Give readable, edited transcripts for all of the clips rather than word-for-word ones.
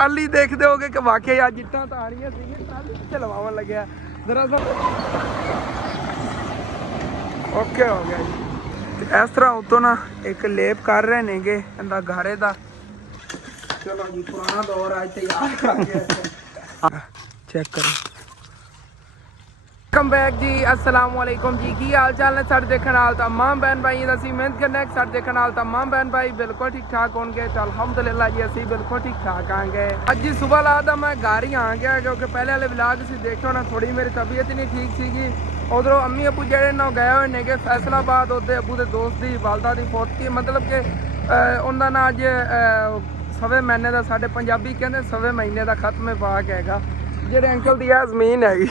Trolley देखते हो कि वाकई अज इट्टां तां आ रही सी ट्राली पिछे लवावन लग्या दरअसल ओके हो गया जी। इस तरह उतो ना एक लेप कर रहे नेगे इहदा गारे दा। चलो जी पुराना दौर अज तैयार आ गया चेक करो। वेलकम बैक जी अस्सलाम वालेकुम जी की हाल चाल ने साढ़े देखने वाले तमाम बहन भाई असी मेहनत करने साढ़े देखने वाले तमाम बहन भाई बिल्कुल ठीक ठाक होंगे तो अलहमदुलिल्लाह जी असी बिल्कुल ठीक ठाक आएंगे। अज जी सुबह ला था मैं घर ही आ गया क्योंकि पहले वाले व्लॉग से देखो ना थोड़ी मेरी तबीयत ही नहीं ठीक सी। उधरों अम्मी अबू जेडे ना गए हुए ने फैसलाबाद उधर अबू के दोस्त की वालदा की फौत की मतलब कि उनका ना अज सवे महीने का साढ़े पंजाबी कहते सवे महीने का खत्म पाक हैगा जेडे अंकल की यह जमीन हैगी।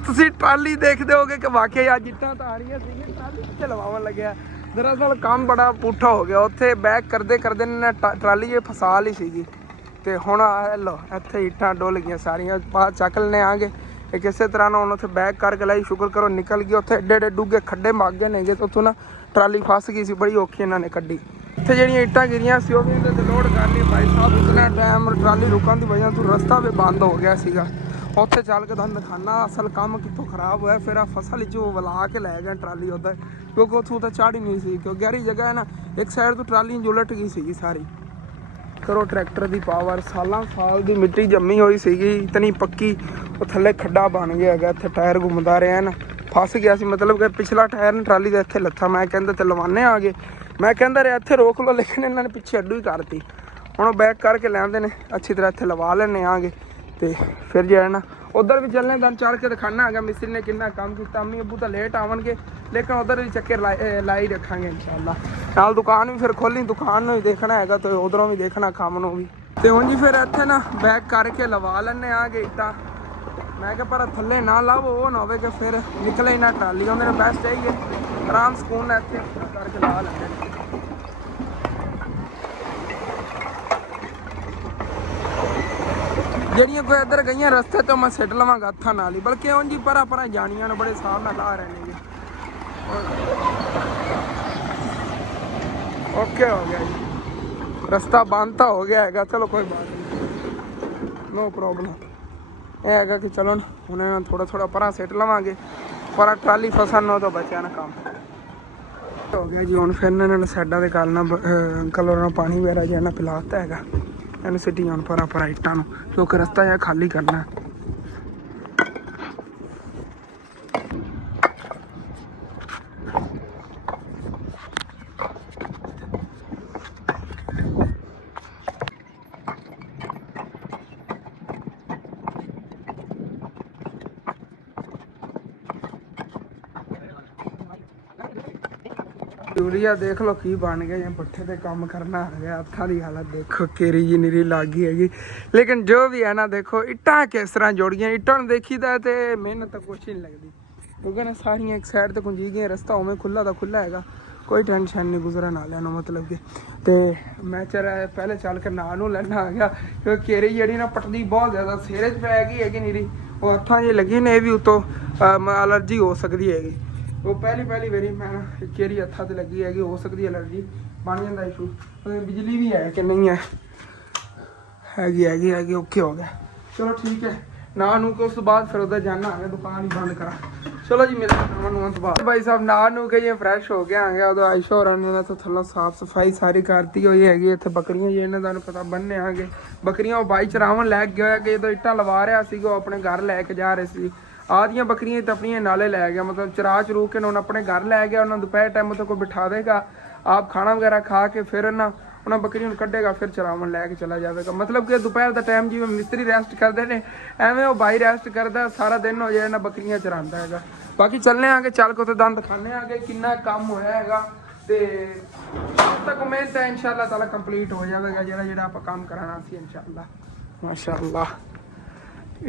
तुसी ट्राली देखते हो कि वाकई अज इट्टां तां आ रही सी ट्राली पिछे लवावन लग्या दरअसल काम बड़ा पुठा हो गया उत्थे बैक करते करते ने ट्राली ये फसा ली सी ते हुण लो इत्थे इट्टां डुल गई सारियां बाहर चक लेने आ गए किसी तरह ना हुण उत्थे बैक करके लाई शुक्र करो निकल गई। उत्थे एडे एडे डूगे खड्डे मार गए ने तो उत्थों ना ट्राली फस गई सी बड़ी औखी इन्हां ने कड्ढी। इत्थे जिहड़ियां इट्टां गिरियां सी ओह भी इहदे ते लोड कर ली भाई साहब इतना टाइम ट्राली रुकण दी वजह तो रस्ता भी बंद हो गया सीगा। उत्थे चल के तुहानूं दिखाना असल काम कितों खराब होया फिर फसल चो वला के लै गए ट्राली उधर क्योंकि उत्थों तो चढ़ ही नहीं सी क्योंकि गहरी जगह है ना एक साइड तो ट्राली उलट गई सी सारी। करो ट्रैक्टर की पावर सालां साल की मिट्टी जमी हुई सी इतनी पक्की वो थले खड्डा बन गया है इत्थे टायर घूमता रहा ना फस गया सी मतलब कि पिछला टायर ट्राली का इत्थे लत्था मैं कहंदा ते लवाने आ गए मैं कहंदा रहा इत्थे रोक लो लेकिन इन्होंने पिछे अड्डू ही करती। हुण बैक करके लैंदे ने अच्छी तरह इत्थे लवा लेने आ गए तो फिर जो है ना उधर भी चलने दिन चढ़ के दिखाना है मिस्त्री ने कितना काम किया। अम्मी अबू तो लेट आवेंगे लेकिन उधर भी चक्कर लाई रखांगे इंशाल्लाह। नाल दुकान भी फिर खोली दुकान भी देखना है तो उधरों भी देखना काम भी तो हुण जी फिर इत्थे ना बैक करके लवा लेने आ गए इट्टां मैं क्या पर थले ना लाओ वो ना हो कि फिर निकले ही ना ट्राली उन्होंने बेस्ट है ही आराम सुकून है इत्थे करके ला लेंगे। ਜਿਹੜੀਆਂ कोई इधर गई रस्ते तो मैं सिट लवांगा हत्थां नाल ही बल्कि उंज ही परा परा जानियां ने बड़े हिसाब नाल ला रहे ने। ओके हो गया जी रस्ता बंद तो हो गया है चलो कोई बात नहीं नो प्रॉब्लम यह है कि चलो उन्हें थोड़ा थोड़ा परा सिट लवांगे पर ट्राली फसन तो बचा ना काम हो गया जी। हुण फिर इन्होंने साइडा के गल ना अंकल और पानी वगैरह जो है पिलाता है इन सिटी हम परा परा इट्टां क्योंकि रस्ता यह खाली करना है। यूरिया देख लो की बन गए पट्ठे ते काम करना आ गया हत्थां की हालत देखो केरी जी नीरी लग गई हैगी लेकिन जो भी है ना देखो इट्टां किस तरह जोड़ियां इट्टां देखी तो मेहनत तो कुछ ही नहीं लगती क्योंकि ना सारियां एक साइड तो कुंजी गई रस्ता उवें खुला तो खुला है कोई टेंशन नहीं गुजरन वाले मतलब कि तो मैं चल पहले चल के ना नू लेना आ गया क्योंकि केरी जी ना पटदी बहुत ज़्यादा सिर च पै गई है नीरी वो हत्थां जी लगी ने भी उतों एलर्जी हो सकती हैगी। वो पहली बारी मैं केरी हत्था से लगी है हो सकती है एलर्जी पानी का इशू बिजली भी है कि नहीं हैगी ओके हो गया चलो ठीक है ना नू के उस बाद फिर उधर जाना आ गया दुकान ही बंद करा। चलो जी मेरे बाद भाई साहब ना नू के ये फ्रैश हो गया आ गया उधर आयशा हो ने तो थल्लों साफ सफाई सारी करती हुई हैगी इत्थे बकरियां जी इन्हें तुहानूं पता बनने आ गए बकरियां बाई चरावन लैग गया कि जो इट्टां लवा रहा सी अपने घर लैके जा रहे सी आदियाँ बकरियां तो अपनी नाले लै गया मतलब चरा चरू के उन्होंने अपने घर लै गया उन्होंने दोपहर टाइम तो कोई बिठा देगा आप खाना वगैरह खा के फिर ना उन्हें बकरियों कढ़ेगा फिर चरावन लैके चला जाएगा मतलब कि दोपहर का टाइम जिवें मिस्त्री रेस्ट करते हैं एवें वो भाई रेस्ट करता सारा दिन हो जाए ना बकरियां चरांदा है। बाकी चलने आगे चल के उत्थे दंद दिखाने आगे कितना काम होया है तो अब तक उम्मीद है इंशाअल्लाह ताला कंप्लीट हो जाएगा जो आप काम कराना सी इंशाअल्लाह माशाअल्लाह।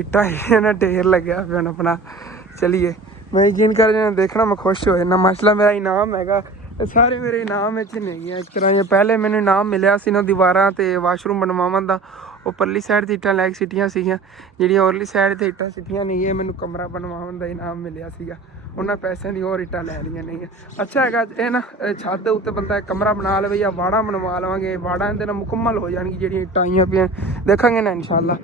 इट्टा ही ना ढेर लग्या फिर अपना चलिए मैं यकीन कर देखना मैं खुश हो जाना माशाल्लाह मेरा इनाम है सारे मेरे इनाम नहीं है एक तरह ये पहले मैंने इनाम मिलया सी ना दीवारां ते वाशरूम बनवावन दा वो परली साइड ते इट्टां लैग सिटियां सीगियां जिहड़ियां औरली साइड ते इट्टां सिटियां नहीं है मैंने कमरा बनवावन दा इनाम मिलया सीगा ਉਹਨਾਂ ਪੈਸਿਆਂ ਦੀ ਹੋਰ ਇੱਟਾਂ ਲੈ ਲਈਆਂ ਨਹੀਂ। ਅੱਛਾ ਹੈਗਾ ਇਹ ਨਾ ਛੱਤ ਦੇ ਉੱਤੇ ਬੰਦਾ ਇੱਕ ਕਮਰਾ ਬਣਾ ਲਵੇ ਜਾਂ ਵਾੜਾ ਬਣਵਾ ਲਵਾਂਗੇ, ਵਾੜਾ ਇਹਦੇ ਨਾਲ ਮੁਕੰਮਲ ਹੋ ਜਾਣਗੀ ਜਿਹੜੀਆਂ ਇੱਟਾਂ ਆਈਆਂ ਪਈਆਂ, ਦੇਖਾਂਗੇ ਨਾ ਇਨਸ਼ਾਅੱਲਾ।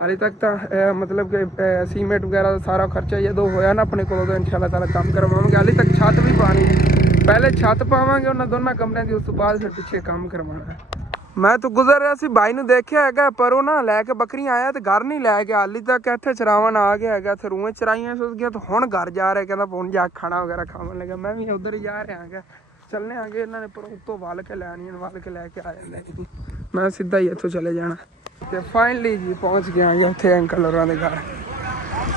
ਹਾਲੇ ਤੱਕ ਤਾਂ ਮਤਲਬ ਕਿ ਸੀਮੈਂਟ ਵਗੈਰਾ ਦਾ ਸਾਰਾ ਖਰਚਾ ਜਦੋਂ ਹੋਇਆ ਨਾ ਆਪਣੇ ਕੋਲੋਂ ਤਾਂ ਇਨਸ਼ਾਅੱਲਾ ਤਾਲਾ ਕੰਮ ਕਰਵਾਵਾਂਗੇ। ਹਾਲੇ ਤੱਕ ਛੱਤ ਵੀ ਪਾਣੀ, ਪਹਿਲੇ ਛੱਤ ਪਾਵਾਂਗੇ ਉਹਨਾਂ ਦੋਨਾਂ ਕਮਰਿਆਂ ਦੀ, ਉਸ ਤੋਂ ਬਾਅਦ ਫਿਰ ਪਿੱਛੇ ਕੰਮ ਕਰਵਾਉਣਾ। ਮੈਂ ਤਾਂ ਗੁਜ਼ਰ ਰਿਹਾ ਸੀ, ਭਾਈ ਨੂੰ ਦੇਖਿਆ ਹੈਗਾ ਪਰ ਉਹ ਨਾ ਲੈ ਕੇ ਬੱਕਰੀਆਂ ਆਇਆ ਤੇ ਘਰ ਨਹੀਂ ਲੈ ਕੇ, ਹਾਲੀ ਤੱਕ ਇੱਥੇ ਚਰਾਵਣ ਆ ਗਿਆ ਹੈਗਾ, ਇੱਥੇ ਰੂਹੇ ਚਰਾਈਆਂ ਸੁੱਕ ਗਿਆ, ਤੇ ਹੁਣ ਘਰ ਜਾ ਰਿਹਾ, ਕਹਿੰਦਾ ਹੁਣ ਜਾ ਖਾਣਾ ਵਗੈਰਾ ਖਾਵਣ ਲੱਗਾ। ਮੈਂ ਵੀ ਉੱਧਰ ਹੀ ਜਾ ਰਿਹਾ ਹੈਗਾ, ਚੱਲਣੇ ਆਗੇ ਇਹਨਾਂ ਨੇ ਪਰ ਉੱਤੋਂ ਵੱਲ ਕੇ ਲੈਣੀਆਂ, ਵੱਲ ਕੇ ਲੈ ਕੇ ਆ ਜਾਂਦੇ, ਮੈਂ ਸਿੱਧਾ ਹੀ ਇੱਥੋਂ ਚਲੇ ਜਾਣਾ। ਤੇ ਫਾਈਨਲੀ ਜੀ ਪਹੁੰਚ ਗਿਆ ਜੀ ਉੱਥੇ ਅੰਕਲ ਹੋਰਾਂ ਦੇ ਘਰ।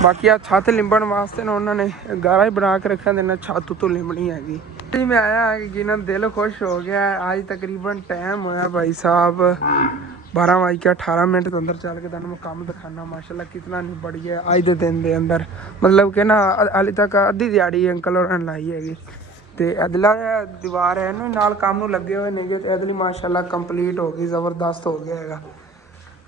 ਬਾਕੀ ਆ ਛੱਤ ਲਿੰਬਣ ਵਾਸਤੇ ਨਾ ਉਹਨਾਂ ਨੇ ਗਾਰਾ ਹੀ ਬਣਾ ਕੇ ਰੱਖਿਆ, ਦੇਣਾ ਛੱਤ ਤੋਂ ਲਿੰਬਣੀ ਹੈਗੀ। ਜੀ ਮੈਂ ਆਇਆ ਕਿ ਜਿਹਨਾਂ ਦਿਲ ਖੁਸ਼ ਹੋ ਗਿਆ। ਅੱਜ ਤਕਰੀਬਨ ਟਾਈਮ ਹੋਇਆ ਭਾਈ ਸਾਹਿਬ 12:18 ਤੋਂ ਅੰਦਰ ਚੱਲ ਕੇ ਤੁਹਾਨੂੰ ਮੈਂ ਕੰਮ ਦਿਖਾਣਾ ਮਾਸ਼ਾਅੱਲਾ ਕਿਤਨਾ ਨਿਬੜ ਗਿਆ ਅੱਜ ਦੇ ਦਿਨ ਦੇ ਅੰਦਰ। ਮਤਲਬ ਕਿ ਨਾ ਹਾਲੇ ਤੱਕ ਅੱਧੀ ਦਿਹਾੜੀ ਅੰਕਲ ਹੋਰਾਂ ਨੇ ਲਾਈ ਹੈਗੀ। ਤੇ ਅਦਲਾ ਦੀਵਾਰ ਹੈ ਇਹਨੂੰ ਨਾਲ ਕੰਮ ਨੂੰ ਲੱਗੇ ਹੋਏ ਨੇਗੇ, ਤੇ ਅਦਲੀ ਮਾਸ਼ਾਅੱਲਾ ਕੰਪਲੀਟ ਹੋ ਗਈ, ਜ਼ਬਰਦਸਤ ਹੋ ਗਿਆ ਹੈਗਾ।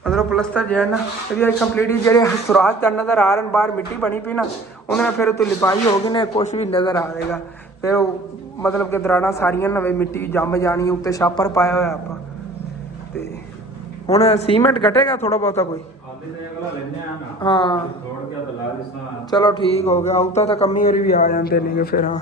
ਮਤਲਬ ਪਲਸਤਰ ਜਿਹੜਾ ਨਾ ਇਹ ਵੀ ਕੰਪਲੀਟ ਹੀ, ਜਿਹੜੇ ਸੁਰਾਖ ਤਾਂ ਨਜ਼ਰ ਆ ਰਹੇ ਬਾਹਰ ਮਿੱਟੀ ਬਣੀ ਪਈ ਨਾ ਉਹਦੇ ਨਾਲ ਫਿਰ ਉੱਤੇ ਲਿਪਾਈ ਹੋ ਗਈ ਨੇ, ਕੁਛ ਵੀ ਨਜ਼ਰ ਆ ਜਾਏਗਾ। ਫਿਰ ਉਹ ਮਤਲਬ ਕਿ ਦਰਾੜਾਂ ਸਾਰੀਆਂ ਨਵੇਂ ਮਿੱਟੀ ਜੰਮ ਜਾਣੀ, ਉੱਤੇ ਛਾਪਰ ਪਾਇਆ ਹੋਇਆ ਆਪਾਂ। ਤੇ ਹੁਣ ਸੀਮੈਂਟ ਘਟੇਗਾ ਥੋੜਾ ਬਹੁਤਾ ਕੋਈ, ਹਾਂ ਚਲੋ ਠੀਕ ਹੋ ਗਿਆ। ਉੱਤਾ ਤਾਂ ਕਮੀ ਵਾਰੀ ਵੀ ਆ ਜਾਂਦੇ ਨੇਗੇ ਫਿਰ। ਹਾਂ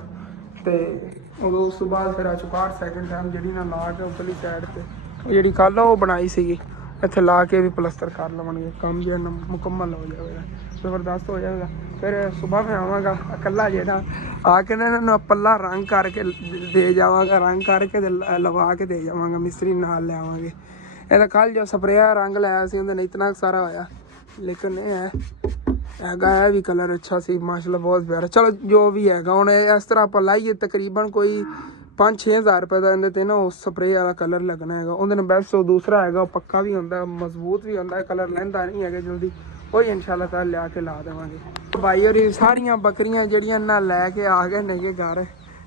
ਤੇ ਉਦੋਂ ਉਸ ਤੋਂ ਬਾਅਦ ਫਿਰ ਆ ਚੁਕਾੜ ਸੈਕਿੰਡ ਟਾਈਮ ਜਿਹੜੀ ਨਾ ਲਾ ਕੇ ਉੱਪਰਲੀ ਸਾਈਡ ਤੇ ਜਿਹੜੀ ਕੱਲ੍ਹ ਉਹ ਬਣਾਈ ਸੀਗੀ, ਇੱਥੇ ਲਾ ਕੇ ਵੀ ਪਲਸਤਰ ਕਰ ਲਵਾਂਗੇ, ਕੰਮ ਜਿਹੜਾ ਮੁਕੰਮਲ ਹੋ ਜਾਵੇਗਾ, ਜ਼ਬਰਦਸਤ ਹੋ ਜਾਵੇਗਾ। ਫਿਰ ਸੁਬਾਹ ਮੈਂ ਆਵਾਂਗਾ ਇਕੱਲਾ ਜਿਹੜਾ ਆ ਕੇ ਨਾ ਇਹਨਾਂ ਨੂੰ ਪੱਲਾ ਰੰਗ ਕਰਕੇ ਦੇ ਜਾਵਾਂਗਾ, ਰੰਗ ਕਰਕੇ ਤੇ ਲਵਾ ਕੇ ਦੇ ਜਾਵਾਂਗਾ, ਮਿਸਤਰੀ ਨਾਲ ਲਿਆਵਾਂਗੇ। ਇਹਦਾ ਕੱਲ੍ਹ ਜੋ ਸਪਰੇਅ ਰੰਗ ਲਾਇਆ ਸੀ ਉਹਦੇ ਨਾਲ ਇਤਨਾ ਸਾਰਾ ਹੋਇਆ, ਲੇਕਿਨ ਇਹ ਹੈਗਾ ਇਹ ਵੀ ਕਲਰ ਅੱਛਾ ਸੀ ਮਾਸ਼ਾਅੱਲਾ, ਬਹੁਤ ਪਿਆਰਾ। ਚਲੋ ਜੋ ਵੀ ਹੈਗਾ ਹੁਣ ਇਸ ਤਰ੍ਹਾਂ ਆਪਾਂ ਲਾਈਏ ਤਕਰੀਬਨ ਕੋਈ 5-6 ਹਜ਼ਾਰ ਰੁਪਏ ਦਾ ਇਹਦੇ 'ਤੇ ਨਾ ਉਹ ਸਪਰੇਅ ਵਾਲਾ ਕਲਰ ਲੱਗਣਾ ਹੈਗਾ। ਉਹਦੇ ਨਾਲ ਬੈਸਟ ਉਹ ਦੂਸਰਾ ਹੈਗਾ, ਉਹ ਪੱਕਾ ਵੀ ਹੁੰਦਾ, ਮਜ਼ਬੂਤ ਵੀ ਹੁੰਦਾ, ਕਲਰ ਲੈਂਦਾ ਨਹੀਂ ਹੈਗਾ ਜਲਦੀ, ਉਹੀ ਇਨਸ਼ਾਅੱਲਾ ਤਾਲਾ ਲਿਆ ਕੇ ਲਾ ਦੇਵਾਂਗੇ। ਭਾਈ ਹੋਰੀ ਸਾਰੀਆਂ ਬੱਕਰੀਆਂ ਜਿਹੜੀਆਂ ਨਾ ਲੈ ਕੇ ਆ ਗਏ ਨੇਗੇ ਘਰ।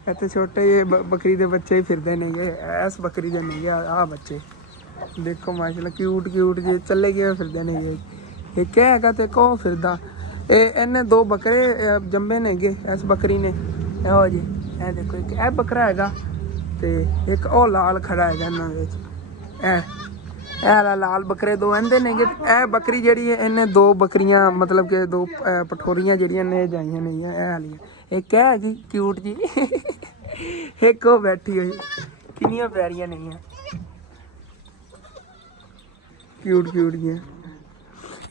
ਇੱਥੇ ਛੋਟੇ ਜਿਹੇ ਬੱਕਰੀ ਦੇ ਬੱਚੇ ਹੀ ਫਿਰਦੇ ਨੇਗੇ, ਇਸ ਬੱਕਰੀ ਦੇ ਨੇਗੇ ਆਹ ਬੱਚੇ ਦੇਖੋ ਮਾਸ਼ਾਅੱਲਾ ਕਿਊਟ ਜੇ ਚੱਲੇ ਗਏ ਫਿਰਦੇ ਨੇਗੇ। ਇੱਕ ਇਹ ਹੈਗਾ ਤੇ ਇੱਕ ਉਹ ਫਿਰਦਾ, ਇਹਨੇ 2 ਬੱਕਰੇ ਜੰਮੇ ਨੇਗੇ ਇਸ ਬੱਕਰੀ ਨੇ, ਇਹੋ ਜਿਹੇ ਇਹ ਦੇਖੋ, ਇੱਕ ਇਹ ਬੱਕਰਾ ਹੈਗਾ ਤੇ ਇੱਕ ਉਹ ਲਾਲ ਖੜਾ ਹੈਗਾ ਇਹਨਾਂ ਵਿੱਚ। ਇਹ ਲਾਲ ਬੱਕਰੇ 2 ਆਂਦੇ ਨੇਗੇ। ਇਹ ਬੱਕਰੀ ਜਿਹੜੀ ਹੈ ਇਹਨੇ 2 ਬੱਕਰੀਆਂ ਮਤਲਬ ਕਿ 2 ਪਠੋਰੀਆਂ ਜਿਹੜੀਆਂ ਨੇ ਜਾਈਆਂ ਨੇ ਇਹ ਵਾਲੀਆਂ। ਇੱਕ ਇਹ ਹੈਗੀ ਕਿਊਟ ਜੀ, ਇੱਕ ਉਹ ਬੈਠੀ ਹੋਈ, ਕਿੰਨੀਆਂ ਪਿਆਰੀਆਂ ਨਹੀਂ ਆ, ਕਿਊਟ ਜੀਆਂ।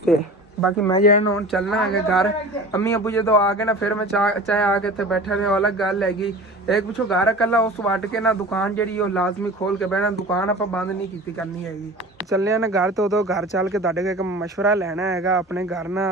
ਤੇ ਬਾਕੀ ਮੈਂ ਜਿਹੜਾ ਹੁਣ ਚੱਲਣਾ ਹੈਗਾ ਘਰ, ਅੰਮੀ ਅੱਬੂ ਜਦੋਂ ਆ ਗਏ ਨਾ ਫਿਰ ਮੈਂ ਚਾਹੇ ਆ ਕੇ ਇੱਥੇ ਬੈਠਾ ਰਿਹਾ, ਅਲੱਗ ਗੱਲ ਹੈਗੀ। ਇੱਕ ਪਿੱਛੋਂ ਘਰ ਇਕੱਲਾ ਉਸ ਵੱਟ ਕੇ ਨਾ ਦੁਕਾਨ ਜਿਹੜੀ ਉਹ ਲਾਜ਼ਮੀ ਖੋਲ ਕੇ ਬਹਿਣਾ, ਦੁਕਾਨ ਆਪਾਂ ਬੰਦ ਨਹੀਂ ਕੀਤੀ ਕਰਨੀ ਹੈਗੀ। ਚੱਲੇ ਆ ਨਾ ਘਰ ਤੋਂ, ਉਦੋਂ ਘਰ ਚੱਲ ਕੇ ਤੁਹਾਡੇ ਕੋਲ ਇੱਕ ਮਸ਼ਵਰਾ ਲੈਣਾ ਹੈਗਾ। ਆਪਣੇ ਘਰ ਨਾ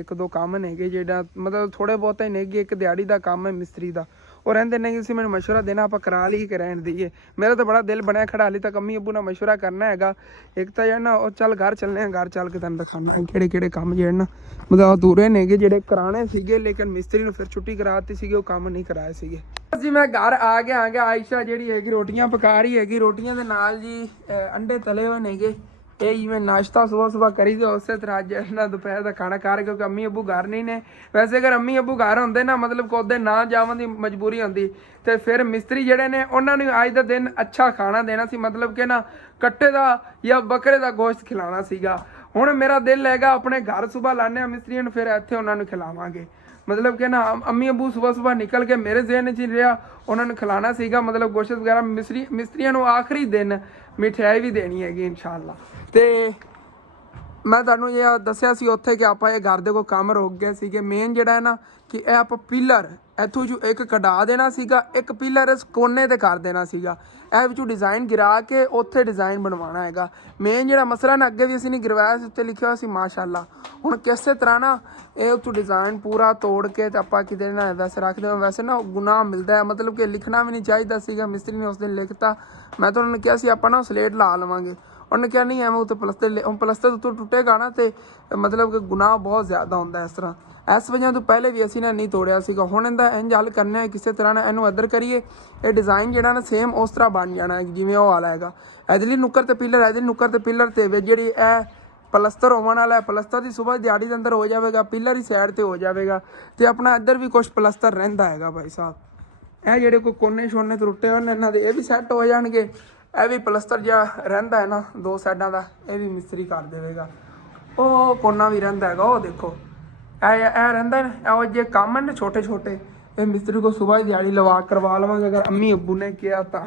1-2 ਕੰਮ ਨੇਗੇ ਜਿਹੜਾ ਮਤਲਬ ਥੋੜੇ ਬਹੁਤੇ ਨੇਗੇ, ਇੱਕ ਦਿਹਾੜੀ ਦਾ ਕੰਮ ਹੈ ਮਿਸਤਰੀ ਦਾ, ਉਹ ਰਹਿੰਦੇ ਨੇ ਤੁਸੀਂ ਮੈਨੂੰ ਮਸ਼ਵਰਾ ਦੇਣਾ, ਆਪਾਂ ਕਰਾ ਲਈ ਕਿ ਰਹਿਣ ਦਈਏ। ਮੇਰਾ ਤਾਂ ਬੜਾ ਦਿਲ ਬਣਿਆ ਖੜਾ, ਹਾਲੇ ਤੱਕ ਅੰਮੀ ਅੱਬੂ ਨਾਲ ਮਸ਼ਵਰਾ ਕਰਨਾ ਹੈਗਾ। ਇੱਕ ਤਾਂ ਜਿਹੜਾ ਨਾ ਉਹ ਚੱਲ ਘਰ ਚੱਲਣੇ ਆ, ਘਰ ਚੱਲ ਕੇ ਤੁਹਾਨੂੰ ਦਿਖਾਉਣਾ ਕਿਹੜੇ ਕੰਮ ਜਿਹੜੇ ਨਾ ਮਤਲਬ ਅਧੂਰੇ ਨੇਗੇ, ਜਿਹੜੇ ਕਰਾਣੇ ਸੀਗੇ ਲੇਕਿਨ ਮਿਸਤਰੀ ਨੂੰ ਫਿਰ ਛੁੱਟੀ ਕਰਾ ਦਿੱਤੀ ਸੀਗੀ, ਉਹ ਕੰਮ ਨਹੀਂ ਕਰਾਏ ਸੀਗੇ। ਜੀ ਮੈਂ ਘਰ ਆ ਗਿਆ ਆਇਸ਼ਾ ਜਿਹੜੀ ਹੈਗੀ ਰੋਟੀਆਂ ਪਕਾ ਰਹੀ ਹੈਗੀ, ਰੋਟੀਆਂ ਦੇ ਨਾਲ ਜੀ ਅੰਡੇ ਤਲੇ ਹੋਏ ਨੇਗੇ। ਇਹ ਜਿਵੇਂ ਨਾਸ਼ਤਾ ਸੁਬਾਹ ਕਰੀ ਦਿਓ, ਉਸੇ ਤਰ੍ਹਾਂ ਅੱਜ ਨਾ ਦੁਪਹਿਰ ਦਾ ਖਾਣਾ ਖਾ ਰਹੇ, ਕਿਉਂਕਿ ਅੰਮੀ ਅੱਬੂ ਘਰ ਨਹੀਂ ਨੇ। ਵੈਸੇ ਅਗਰ ਅੰਮੀ ਅੱਬੂ ਘਰ ਹੁੰਦੇ ਨਾ ਮਤਲਬ ਕਿ ਉਹਦੇ ਨਾ ਜਾਵਣ ਦੀ ਮਜਬੂਰੀ ਹੁੰਦੀ, ਤੇ ਫਿਰ ਮਿਸਤਰੀ ਜਿਹੜੇ ਨੇ ਉਹਨਾਂ ਨੂੰ ਅੱਜ ਦਾ ਦਿਨ ਅੱਛਾ ਖਾਣਾ ਦੇਣਾ ਸੀ, ਮਤਲਬ ਕਿ ਨਾ ਕੱਟੇ ਦਾ ਜਾਂ ਬੱਕਰੇ ਦਾ ਗੋਸ਼ਤ ਖਿਲਾਉਣਾ ਸੀਗਾ। ਹੁਣ ਮੇਰਾ ਦਿਲ ਹੈਗਾ ਆਪਣੇ ਘਰ ਸੁਬਾਹ ਲਾਣੇ ਆ ਮਿਸਤਰੀਆਂ ਨੂੰ, ਫਿਰ ਇੱਥੇ ਉਹਨਾਂ ਨੂੰ ਖਿਲਾਵਾਂਗੇ। ਮਤਲਬ ਕਿ ਨਾ ਅੰਮੀ ਅੱਬੂ ਸੁਬਾਹ ਨਿਕਲ ਕੇ ਮੇਰੇ ਜ਼ਿਹਨ 'ਚ ਰਿਹਾ ਉਹਨਾਂ ਨੂੰ ਖਿਲਾਉਣਾ ਸੀਗਾ, ਮਤਲਬ ਗੋਸ਼ਤ ਵਗੈਰਾ। ਮਿਸਤਰੀਆਂ ਨੂੰ ਆਖਰੀ ਦਿਨ ਮਿਠਾਈ ਵੀ ਦੇਣੀ ਹੈਗੀ ਇਨਸ਼ਾਅੱਲਾ। ਤੇ ਮੈਂ ਤੁਹਾਨੂੰ ਇਹ ਦੱਸਿਆ ਸੀ ਉੱਥੇ ਕਿ ਆਪਾਂ ਇਹ ਘਰ ਦੇ ਕੋਲ ਕੰਮ ਰੁਕ ਗਏ ਸੀਗੇ। ਮੇਨ ਜਿਹੜਾ ਹੈ ਨਾ ਕਿ ਇਹ ਆਪਾਂ ਪਿੱਲਰ ਇੱਥੋਂ ਜੋ ਇੱਕ ਕਢਾ ਦੇਣਾ ਸੀਗਾ, ਇੱਕ ਪਿੱਲਰ ਇਸ ਕੋਨੇ ਤੇ ਕਰ ਦੇਣਾ ਸੀਗਾ। ਇਹ ਵਿੱਚੋਂ ਡਿਜ਼ਾਈਨ ਗਿਰਾ ਕੇ ਉੱਥੇ ਡਿਜ਼ਾਈਨ ਬਣਵਾਉਣਾ ਹੈਗਾ। ਮੇਨ ਜਿਹੜਾ ਮਸਲਾ ਨਾ ਅੱਗੇ ਵੀ ਅਸੀਂ ਨਹੀਂ ਗਿਰਵਾਇਆ ਸੀ, ਉੱਤੇ ਲਿਖਿਆ ਹੋਇਆ ਸੀ ਮਾਸ਼ਾਅੱਲਾ। ਹੁਣ ਕਿਸੇ ਤਰ੍ਹਾਂ ਨਾ ਇਹ ਉੱਥੋਂ ਡਿਜ਼ਾਈਨ ਪੂਰਾ ਤੋੜ ਕੇ ਤੇ ਆਪਾਂ ਕਿਤੇ ਨਾ ਵੈਸੇ ਰੱਖ ਦੇਵਾਂ। ਵੈਸੇ ਨਾ ਗੁਨਾਹ ਮਿਲਦਾ ਹੈ, ਮਤਲਬ ਕਿ ਲਿਖਣਾ ਵੀ ਨਹੀਂ ਚਾਹੀਦਾ ਸੀਗਾ। ਮਿਸਤਰੀ ਨੇ ਉਸ ਦਿਨ ਲਿਖਤਾ, ਮੈਂ ਤਾਂ ਉਹਨਾਂ ਨੂੰ ਕਿਹਾ ਸੀ ਆਪਾਂ ਨਾ ਸਲੇਟ ਲਾ ਲਵਾਂਗੇ, ਉਹਨੇ ਕਿਹਾ ਨਹੀਂ ਐਵੇਂ ਉੱਤੇ ਪਲਸਤਰ ਉੱਤੋਂ ਟੁੱਟੇਗਾ ਨਾ ਤੇ ਮਤਲਬ ਕਿ ਗੁਨਾਹ ਬਹੁਤ ਜ਼ਿਆਦਾ ਹੁੰਦਾ ਇਸ ਤਰ੍ਹਾਂ। ਇਸ ਵਜ੍ਹਾ ਤੋਂ ਪਹਿਲੇ ਵੀ ਅਸੀਂ ਨਾ ਨਹੀਂ ਤੋੜਿਆ ਸੀਗਾ। ਹੁਣ ਇਹਦਾ ਇੰਝ ਹੱਲ ਕਰਨਾ ਹੈ ਕਿਸੇ ਤਰ੍ਹਾਂ ਨਾਲ, ਇਹਨੂੰ ਇੱਧਰ ਕਰੀਏ, ਇਹ ਡਿਜ਼ਾਈਨ ਜਿਹੜਾ ਨਾ ਸੇਮ ਉਸ ਤਰ੍ਹਾਂ ਬਣ ਜਾਣਾ ਹੈ ਜਿਵੇਂ ਉਹ ਵਾਲਾ ਹੈਗਾ। ਇਧਰਲੀ ਨੁੱਕਰ ਤੇ ਪਿੱਲਰ, ਇਧਰਲੀ ਨੁੱਕਰ ਤੇ ਪਿੱਲਰ ਤੇ ਜਿਹੜੀ ਇਹ ਪਲਸਤਰ ਹੋਣ ਵਾਲਾ ਹੈ। ਪਲਸਤਰ ਦੀ ਸਵੇਰ ਦਿਹਾੜੀ ਦੇ ਅੰਦਰ ਹੋ ਜਾਵੇਗਾ, ਪਿੱਲਰ ਹੀ ਸਾਈਡ ਤੇ ਹੋ ਜਾਵੇਗਾ ਤੇ ਆਪਣਾ ਇੱਧਰ ਵੀ ਕੁਝ ਪਲਸਤਰ ਰਹਿੰਦਾ ਹੈਗਾ ਭਾਈ ਸਾਹਿਬ। ਇਹ ਜਿਹੜੇ ਕੋਈ ਕੋਨੇ ਛੋਨੇ ਟੁੱਟੇ ਹੋਏ ਨੇ ਇਹਨਾਂ ਦੇ ਇਹ ਵੀ ਸੈੱਟ ਹੋ ਜਾਣਗੇ। ਇਹ ਵੀ ਪਲਸਤਰ ਜਿਹਾ ਰਹਿੰਦਾ ਹੈ ਨਾ ਦੋ ਸਾਈਡਾਂ ਦਾ, ਇਹ ਵੀ ਮਿਸਤਰੀ ਕਰ ਦੇਵੇਗਾ। ਉਹ ਕੋਨਾ ਵੀ ਰਹਿੰਦਾ ਹੈਗਾ, ਉਹ ਦੇਖੋ ਇਹ ਰਹਿੰਦਾ ਨਾ। ਉਹ ਜੇ ਕੰਮ ਹੈ ਨਾ ਛੋਟੇ ਛੋਟੇ, ਇਹ ਮਿਸਤਰੀ को सुबह दिहाड़ी लवा करवा लवांगे। अगर अम्मी अब्बू ने किया तो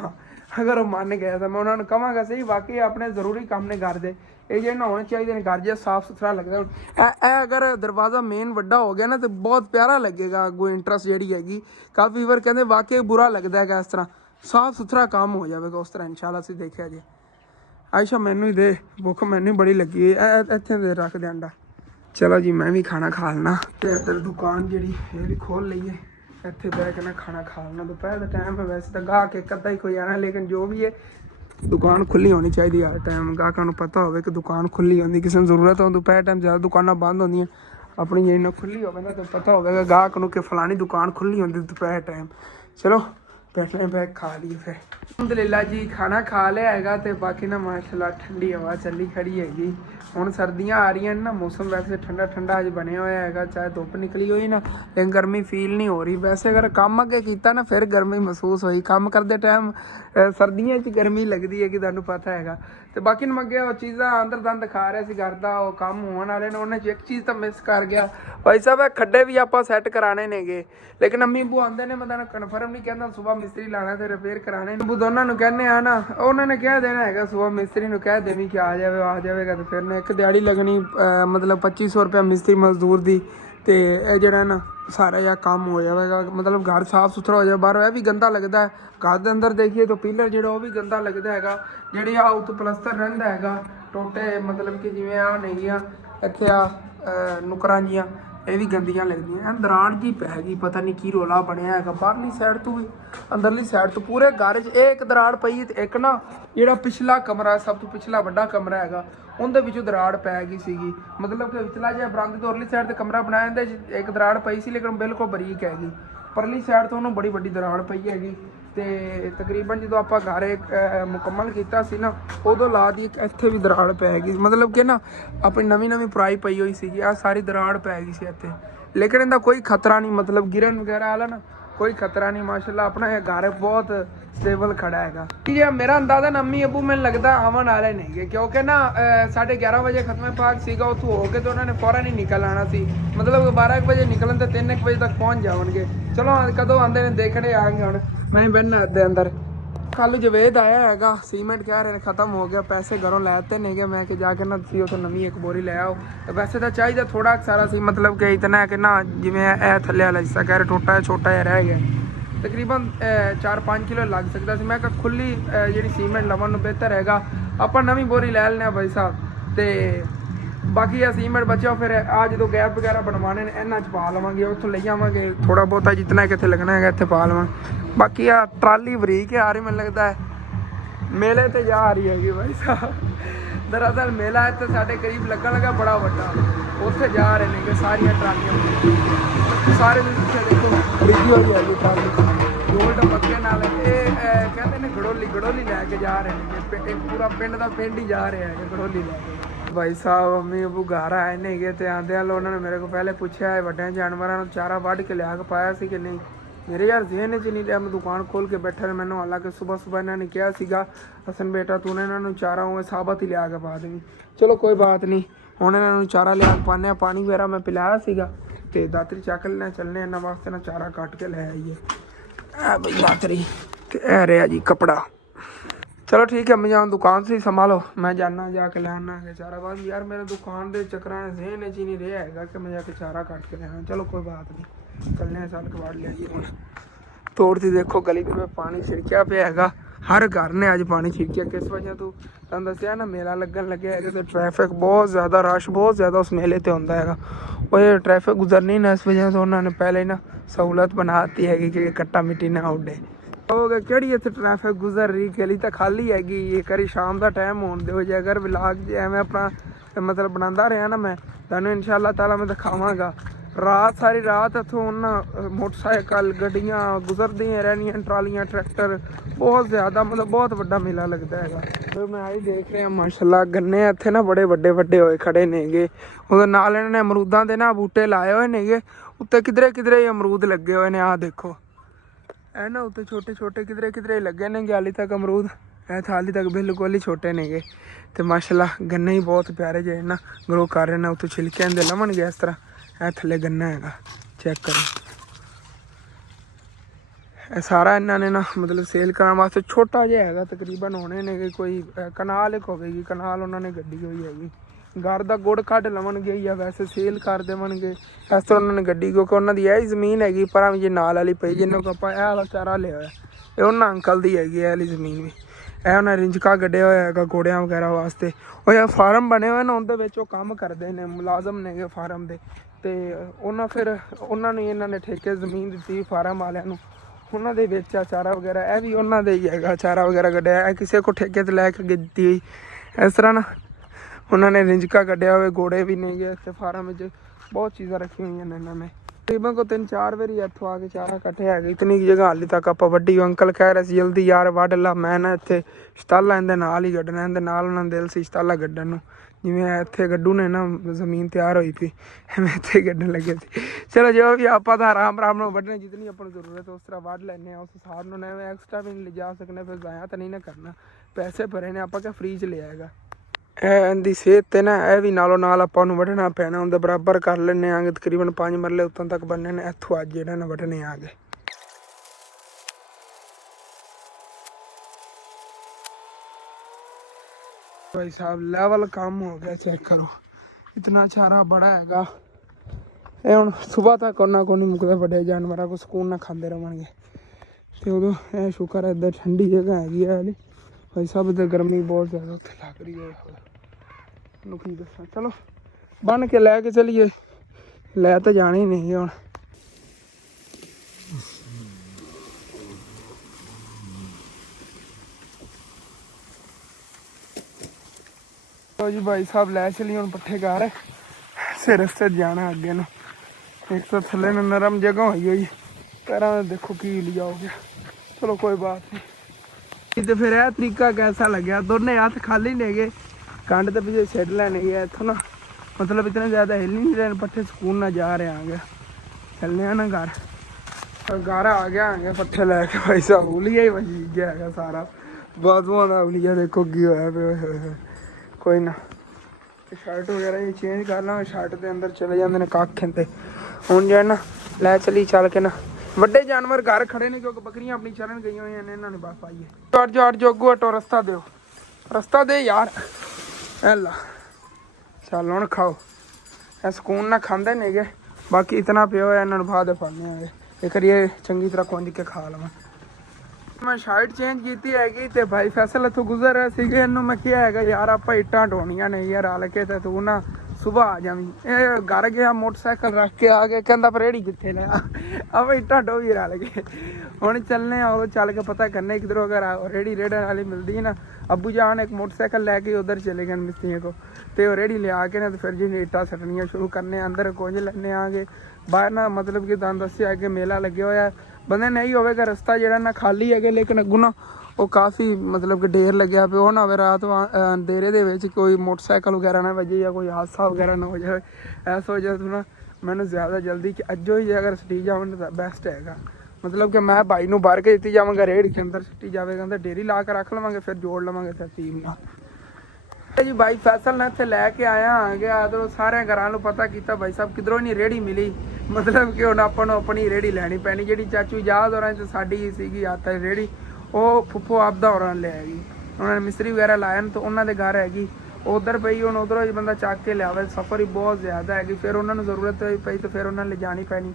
अगर वो मान गया तो मैं उन्होंने कहांगा सही वाकई अपने जरूरी काम ने घर दे ये जो ना होने चाहिए घर जो साफ सुथरा लगता है। अगर दरवाज़ा मेन वड्डा हो गया ना तो बहुत प्यारा लगेगा। अगो इंटरेस्ट जी हैगी काफ़ी बार कहते वाकई बुरा लगता है इस तरह साफ सुथरा काम हो जाएगा उस तरह इंशाल्लाह से देखा जी। आयशा मैनू ही दे भुख मैनू बड़ी लगी है इतने दे रख दे अंडा। चलो जी मैं भी खाना खा लेना तो इधर दुकान जी ये भी खोल लीए ਇੱਥੇ ਬਹਿ ਕੇ ਨਾ ਖਾਣਾ ਖਾ ਲੈਣਾ। ਦੁਪਹਿਰ ਦਾ ਟਾਈਮ ਹੈ ਵੈਸੇ ਤਾਂ ਗਾਹਕ ਇੱਕ ਅੱਧਾ ਹੀ ਕੋਈ ਆਣਾ ਲੇਕਿਨ ਜੋ ਵੀ ਹੈ ਦੁਕਾਨ ਖੁੱਲੀ ਹੋਣੀ ਚਾਹੀਦੀ ਹਰ ਟਾਈਮ। ਗਾਹਕਾਂ ਨੂੰ ਪਤਾ ਹੋਵੇ ਕਿ ਦੁਕਾਨ ਖੁੱਲੀ ਹੁੰਦੀ, ਕਿਸੇ ਨੂੰ ਜ਼ਰੂਰਤ ਹੋ ਦੁਪਹਿਰ ਟਾਈਮ ਜ਼ਿਆਦਾ ਦੁਕਾਨਾਂ ਬੰਦ ਹੁੰਦੀਆਂ, ਆਪਣੀ ਜਿਹੜੀ ਨਾ ਖੁੱਲੀ ਹੋਵੇ ਨਾ ਤਾਂ ਪਤਾ ਹੋਵੇਗਾ ਗਾਹਕ ਨੂੰ ਕਿ ਫਲਾਣੀ ਦੁਕਾਨ ਖੁੱਲੀ ਹੁੰਦੀ ਦੁਪਹਿਰ ਟਾਈਮ। ਚਲੋ बैठने पे खा लिए फिर अल्हम्दुलिल्लाह जी खाना खा लिया हैगा ते बाकी ना माशाल्लाह ठंडी हवा चली खड़ी हैगी। हुण सर्दियां आ रही हैं ना मौसम वैसे ठंडा ठंडा अज बनया होया हैगा चाहे धुप निकली हुई ना लेकिन गर्मी फील नहीं हो रही। वैसे अगर काम अगे कीता ना फिर गर्मी महसूस हुई। काम करते टाइम सर्दियों च गर्मी लगती है कि तुहानूं पता हैगा। तो बाकी मैं अगे वो चीज़ां अंदर दंद खा रहा सी घर दा वो काम होने वाले ने उन्हें एक चीज़ तो मिस कर गया भाई साहब खड्डे भी आप सैट कराने ने गे लेकिन अम्मी अब्बू आंदे ने मैं तुहानूं कन्फर्म नहीं कहता सुबह मिस्त्री लाना तो रिपेयर कराने अब्बू दोनों नूं कहने आ ना उन्होंने कह देना है सुबह मिस्त्री नूं कह देवी कि आ जाएगा तो फिर ने एक दिहाड़ी लगनी मतलब 2500 रुपया मिस्त्री मजदूर दी ते जिहड़ा ना सारा यह काम हो जाएगा। मतलब घर साफ सुथरा हो जाए बाहरों यह भी गंदा लगता है। घर के अंदर देखिए तो पिलर जो भी गंदा लगता है जी आ उत पलस्तर रहा है टोटे मतलब कि जिमें आ नहीं इतने आ नुकरां जियां ये भी गंदियां लगदियां। दराड़ जी पै गई पता नहीं की रौला बनया है बाहरली साइड तो भी अंदरली साइड तो पूरे घर च एक दराड़ पई ते एक ना जिहड़ा पिछला कमरा सब तो पिछला वड्डा कमरा है उनके विचों दराड़ पै गई सीगी। मतलब कि पिछला जो बरंदे तो उरली साइड ते कमरा बनाया उहदे एक दराड़ पई सी लेकिन बिल्कुल बरीक हैगी। परली साइड तो उन्होंने बड़ी वड्डी दराड़ पई हैगी ते तकरीबन जो आप घर एक मुकम्मल किया सी ना उदों ला दी इत्थे भी दराड़ पै गई। मतलब कि ना अपनी नवीं पुराई पई हुई सी आ सारी दराड़ पै गई सी इत्थे लेकिन इनका कोई खतरा नहीं मतलब गिरन वगैरह वाला ना कोई खतरा नहीं माशाल्लाह अपना यह घर बहुत स्टेबल खड़ा है। ये मेरा अंदाजा ना अम्मी अबू मैंने लगता आवन वाले नहीं है क्योंकि ना 11:30 बजे खत्म पाक सीगा उतों हो के तो उन्होंने फौरन ही निकल आना सी। मतलब 12 बजे निकलन तो 3 बजे तक पहुँच जाओगे। चलो कदों आते हैं देखने आएंगे हम मैं बहना दे अंदर। कल जवेद आया है सीमेंट कह रहे खत्म हो गया पैसे घरों लैते नहीं गए मैं कि जाके ना सी उतो नवी एक बोरी ले आओ। वैसे तो चाहिए थोड़ा सारा सी मतलब कि इतना है कि ना जिमें ए थले वाला जिसका कह रहे टोटा छोटा जिहा रह गया तकरीबन 4-5 किलो लग सकता सी। मैं कहा खुली जी सीमेंट लवन बेहतर हैगा आप नवी बोरी लै लें भाई साहब। तो बाकी यह सीमेंट बचा फिर आ जो गैप वगैरह बनवाने इन्हों च पा लवेंगे उतों ले आवेंगे थोड़ा बहुता जितना कितने लगना है इतने पा लवेंगे। बाकी आ ट्राली बरीक आ रही मैंने लगता है मेले तो जा रही हैगी भाई साहब। दरअसल मेला इतने साढ़े करीब लगन लगा बड़ा वड्डा उत्थे जा रहे हैं सारिया ट्रालियां सारे देखो खरीदी हुई है ट्राली गोल्ड मक्के नाल कहते हैं गड़ोली लैके जा रहे हैं एक पूरा पिंड का पिंड ही जा रहा है गड़ोली लैके। भाई साहब अम्मी अबू घर आए नहीं गए तो आंदे उन्होंने मेरे को पहले पूछा है वड्डे जानवरों चारा वढ़ के लिया के पाया सी कि नहीं। मेरे यार जहन च नहीं लिया मैं दुकान खोल के बैठा रहा। मैंने हालांकि सुबह इन्होंने कहा सीगा हसन बेटा तूने इन्होंने चारा उन्हें साबत ही लिया के पा देवी। चलो कोई बात नहीं हुण इन्होंने चारा लिया के पाने पानी वगैरह मैं पिलाया सीगा तो दातरी चक लेना चलने इन्होंने वास्ते ना चारा कट के ले आइए भाई दातरी तो रहा जी कपड़ा। चलो ठीक है मैं जाऊँ दुकान से ही संभालो मैं जाना जाके लेना है चारा। बाद यार मेरे दुकान के चक्कर जहन च नहीं रहा है कि मैं जाके चारा कट के लेना। चलो कोई बात नहीं चलने साल कबाड़ लिया जी। हम तोड़ती देखो गली में पानी छिड़किया पे है हर घर ने अज पानी छिड़किया किस वजह तो तुम दसिया ना मेला लगन लगे है तो ट्रैफिक बहुत ज़्यादा रश बहुत ज़्यादा उस मेले पर होंदा है और ट्रैफिक गुजरनी ना इस वजह से उन्होंने पहले ही ना सहूलत बनाती है कि कट्टा मिट्टी ना उड़े। ਕਿਹੜੀ ਇੱਥੇ ट्रैफिक गुजर रही गली तो खाली हैगी ये करी शाम का टाइम होने दो जे अगर व्लॉग एवं अपना मतलब बनाता रहा ना मैं तुहानूं इंशाअल्लाह ताला मैं दिखावांगा ਰਾਤ ਸਾਰੀ ਰਾਤ ਇੱਥੋਂ ਉਹਨਾਂ ਮੋਟਰਸਾਈਕਲ ਗੱਡੀਆਂ ਗੁਜ਼ਰਦੀਆਂ ਰਹਿੰਦੀਆਂ, ਟਰਾਲੀਆਂ ਟਰੈਕਟਰ, ਬਹੁਤ ਜ਼ਿਆਦਾ ਮਤਲਬ ਬਹੁਤ ਵੱਡਾ ਮੇਲਾ ਲੱਗਦਾ ਹੈਗਾ। ਫਿਰ ਮੈਂ ਆਹੀ ਦੇਖ ਰਿਹਾ ਮਾਸ਼ਾਅੱਲਾ ਗੰਨੇ ਇੱਥੇ ਨਾ ਬੜੇ ਵੱਡੇ ਵੱਡੇ ਹੋਏ ਖੜੇ ਨੇਗੇ। ਉਹਦੇ ਨਾਲ ਇਹਨਾਂ ਨੇ ਅਮਰੂਦਾਂ ਦੇ ਨਾ ਬੂਟੇ ਲਾਏ ਹੋਏ ਨੇਗੇ, ਉੱਤੇ ਕਿਧਰੇ ਕਿਧਰੇ ਅਮਰੂਦ ਲੱਗੇ ਹੋਏ ਨੇ। ਆਹ ਦੇਖੋ ਇਹ ਨਾ ਉੱਤੇ ਛੋਟੇ ਛੋਟੇ ਕਿਧਰੇ ਕਿਧਰੇ ਲੱਗੇ ਨੇਗੇ ਹਾਲੀ ਤੱਕ ਅਮਰੂਦ। ਇਹ ਤਾਂ ਹਾਲੀ ਤੱਕ ਬਿਲਕੁਲ ਹੀ ਛੋਟੇ ਨੇਗੇ ਤੇ ਮਾਸ਼ਾਅੱਲਾ ਗੰਨੇ ਹੀ ਬਹੁਤ ਪਿਆਰੇ ਜਿਹੇ ਨਾ ਗਰੋ ਕਰ ਰਹੇ ਨੇ। ਉੱਤੇ ਛਿਲਕਿਆਂ ਦੇ ਲਵਣਗੇ ਇਸ ਤਰ੍ਹਾਂ। ਇਹ ਥੱਲੇ ਗੰਨਾ ਹੈਗਾ, ਚੈੱਕ ਕਰੋ। ਇਹ ਸਾਰਾ ਇਹਨਾਂ ਨੇ ਨਾ ਮਤਲਬ ਸੇਲ ਕਰਨ ਵਾਸਤੇ ਛੋਟਾ ਜਿਹਾ ਹੈਗਾ, ਤਕਰੀਬਨ ਹੋਣੇ ਨੇ ਕੋਈ ਕਨਾਲ ਇੱਕ ਹੋਵੇਗੀ, ਕਨਾਲ ਉਹਨਾਂ ਨੇ ਗੱਡੀ ਹੋਈ ਹੈਗੀ। ਘਰ ਦਾ ਗੁੜ ਕੱਢ ਲਵਣਗੇ ਜਾਂ ਵੈਸੇ ਸੇਲ ਕਰ ਦੇਵਣਗੇ ਇਸ ਤਰ੍ਹਾਂ ਉਹਨਾਂ ਨੇ ਗੱਡੀ, ਕਿਉਂਕਿ ਉਹਨਾਂ ਦੀ ਇਹ ਹੀ ਜ਼ਮੀਨ ਹੈਗੀ ਪਰਾਂ ਵੀ ਜੇ ਨਾਲ ਵਾਲੀ ਪਈ ਜਿਹਨੂੰ ਕੋ ਆਪਾਂ ਇਹ ਵਾਲਾ ਚਾਰਾ ਲਿਆ ਹੋਇਆ, ਇਹ ਉਹਨਾਂ ਅੰਕਲ ਦੀ ਹੈਗੀ ਇਹ ਵਾਲੀ ਜ਼ਮੀਨ ਵੀ। ਇਹ ਉਹਨਾਂ ਰਿੰਜਕਾ ਕੱਢਿਆ ਹੋਇਆ ਹੈਗਾ ਘੋੜਿਆਂ ਵਗੈਰਾ ਵਾਸਤੇ। ਉਹ ਜਾਂ ਫਾਰਮ ਬਣੇ ਹੋਏ ਨੇ ਉਹਦੇ ਵਿੱਚ ਉਹ ਕੰਮ ਕਰਦੇ ਨੇ, ਮੁਲਾਜ਼ਮ ਨੇਗੇ ਫਾਰਮ ਦੇ। ਤੇ ਉਹਨਾਂ ਨੂੰ ਇਹਨਾਂ ਨੇ ਠੇਕੇ ਜ਼ਮੀਨ ਦਿੱਤੀ ਫਾਰਮ ਵਾਲਿਆਂ ਨੂੰ, ਉਹਨਾਂ ਦੇ ਵਿੱਚ ਆ ਚਾਰਾ ਵਗੈਰਾ। ਇਹ ਵੀ ਉਹਨਾਂ ਦੇ ਹੀ ਹੈਗਾ ਚਾਰਾ ਵਗੈਰਾ ਕੱਢਿਆ, ਇਹ ਕਿਸੇ ਕੋ ਠੇਕੇ 'ਤੇ ਲੈ ਕੇ ਦਿੱਤੀ ਹੋਈ। ਇਸ ਤਰ੍ਹਾਂ ਨਾ ਉਹਨਾਂ ਨੇ ਰਿੰਜਕਾ ਕੱਢਿਆ ਹੋਏ, ਘੋੜੇ ਵੀ ਨੇਗੇ ਇੱਥੇ ਫਾਰਮ ਵਿੱਚ, ਬਹੁਤ ਚੀਜ਼ਾਂ ਰੱਖੀਆਂ ਹੋਈਆਂ ਨੇ ਇਹਨਾਂ ਨੇ। ਤਕਰੀਬਨ ਕੋ 3-4 ਵਾਰੀ ਇੱਥੋਂ ਆ ਕੇ ਚਾਰਾ ਕੱਟਿਆ ਹੈਗਾ। ਇਤਨੀ ਜਗ੍ਹਾ ਹਾਲੇ ਤੱਕ ਆਪਾਂ ਵੱਡੀ। ਅੰਕਲ ਕਹਿ ਰਹੇ ਸੀ ਜਲਦੀ ਯਾਰ ਵੱਢ ਲਾ, ਮੈਂ ਨਾ ਇੱਥੇ ਸ਼ਤਾਲਾ ਇਹਦੇ ਨਾਲ ਹੀ ਕੱਢਣਾ, ਇਹਦੇ ਨਾਲ ਉਹਨਾਂ ਦਿਲ ਸੀ ਸ਼ਤਾਲਾ ਕੱਢਣ ਨੂੰ। ਜਿਵੇਂ ਇੱਥੇ ਗੱਡੂ ਨੇ ਨਾ ਜ਼ਮੀਨ ਤਿਆਰ ਹੋਈ ਪਈ, ਐਵੇਂ ਇੱਥੇ ਕੱਢਣ ਲੱਗੇ ਸੀ। ਚਲੋ ਜੋ ਵੀ ਆਪਾਂ ਤਾਂ ਆਰਾਮ ਨਾਲ ਵੱਢਣੇ, ਜਿਤਨੀ ਆਪਾਂ ਨੂੰ ਜ਼ਰੂਰਤ ਉਸ ਤਰ੍ਹਾਂ ਵੱਢ ਲੈਂਦੇ ਹਾਂ। ਉਸ ਹਿਸਾਬ ਨਾਲ ਐਵੇਂ ਐਕਸਟਰਾ ਵੀ ਨਹੀਂ ਲਿਜਾ ਸਕਣੇ, ਫਿਰ ਜ਼ਾਇਆ ਤਾਂ ਨਹੀਂ ਨਾ ਕਰਨਾ। ਪੈਸੇ ਭਰੇ ਨੇ ਆਪਾਂ, ਕਿਆ ਫਰੀ 'ਚ ਲਿਆ ਹੈਗਾ। ਇਹਦੀ ਸਿਹਤ ਤੇ ਨਾ ਇਹ ਵੀ ਨਾਲੋਂ ਨਾਲ ਆਪਾਂ ਨੂੰ ਵੱਢਣਾ ਪੈਣਾ ਹੁੰਦਾ, ਬਰਾਬਰ ਕਰ ਲੈਂਦੇ ਆਂਗੇ। ਤਕਰੀਬਨ 5 ਮਰਲੇ ਉੱਤੋਂ ਤੱਕ ਬੰਨੇ ਨੇ, ਇੱਥੋਂ ਅੱਜ ਜਿਹੜਾ ਨਾ ਵੱਢਣੇ ਆ ਗਏ। भाई साहब लेवल काम हो गया, चेक करो इतना चारा बड़ा हैगा। ये हुण सुबह तक उन्होंने को नहीं मुकदे, बड़े जानवरों को सुकून ना खाते रहेंगे। तो उदों यह शुक्र है इधर ठंडी जगह हैगी है भाई साहब। इधर गर्मी बहुत ज़्यादा उत्थे लग रही है। की दसा, चलो बन के लैके चलीए, लै तो जाना ही नहीं हुण। जी भाई साहब लै चली हम पट्ठे घर से रस्ते जाना अगे न। एक तो थले नरम जगह हुई हुई, पैर देखो की लिया हो गया। चलो कोई बात नहीं। तो फिर यह तरीका कैसा लगे? दोनों हाथ खाली ले गए, कंड तो पीछे छिड़ लेने गए इतों ना, मतलब इतने ज़्यादा हिल नहीं रहे पट्ठे, सुकून ना जा रहे आगे। चलने ना घर आ गया आगे पट्ठे लैके। भाई साहब उलिया ही वजी गया है सारा, बाजुआ का उलिया देखो की होया पे। कोई ना शर्ट वगैरह ये चेंज कर ला, शर्ट के अंदर चले जाते हैं कख। ते हुण जो है ना लै चली चल के ना, ਵੱਡੇ जानवर घर खड़े ने क्योंकि बकरियां अपनी चरण गई हुई हैं, इन्होंने बस पाई है। अट जो अट जो अगू हटो, रस्ता दो, रस्ता दे यार। ला चल हुण खाओ, ए सुकून ना खांदे नेगे। बाकी इतना पियो है इन्होंने बाद फड़ने आए, एक बार ये चंगी तरह कुंज के खा लवां। मैं शर्ट चेंज की हैगी तो भाई फैसल इतों गुजर रहे थे, इनू मैं क्या है यार आप इट्टां ढोनियां ने यार रल के, तो तू ना सुबह आ जावी। ये घर गया मोटरसाइकिल रख के आ गए, कहता पर रेड़ी कितने लिया, अब इट्टां ढो भी रल गए। हुण चलने उदों चल के पता करने किधरों अगर रेड़ी रेड़न वाली मिलती है ना। अबू जान एक मोटरसाइकिल लैके उधर चले गए मिस्त्रियों को, तो रेड़ी लिया के ना तो फिर जी इट्टां सटनियां शुरू करने, अंदर कुंज लैने आ गए। बाहर ना मतलब कि तुहानूं दस्सिया कि मेला लगे होया, बंदे नहीं होगा रस्ता जो ना खाली है, लेकिन अगू ना वो काफ़ी मतलब कि ढेर लग्या पे। ना हो रात अंधेरे दे कोई मोटरसाइकिल वगैरह ना वजे या कोई हादसा वगैरह ना हो जाए। ऐसा हो जाए तो ना मैंने ज़्यादा जल्दी कि अजो ही अगर सटी जावन तो बेस्ट हैगा। मतलब कि मैं भाई नूं बाहर के दित्ती जावांगा, रेड़ के अंदर सटी जाएगा तो डेरी ला के रख लवांगे, फिर जोड़ लवांगे तरतीब नाल। जी भाई फैसल ने इत्थे लैके आया आ गया, तो सारे घरां नूं पता किया भाई साहब किधरों नहीं रेड़ी मिली। मतलब कि हुण आपां नूं अपनी रेड़ी लैनी पैनी, जिहड़ी चाचू याद होरां च साडी सीगी आत रेड़ी, वो फुफो आपदा होरां ले आएगी। उन्होंने मिस्त्री वगैरह लाया तो उन्होंने घर हैगी उधर पई, हुण उधरों बंदा चक के लियावे, सफ़र ही बहुत ज़्यादा हैगी। फिर उन्होंने ज़रूरत पई तो फिर उन्होंने ले जानी पैनी।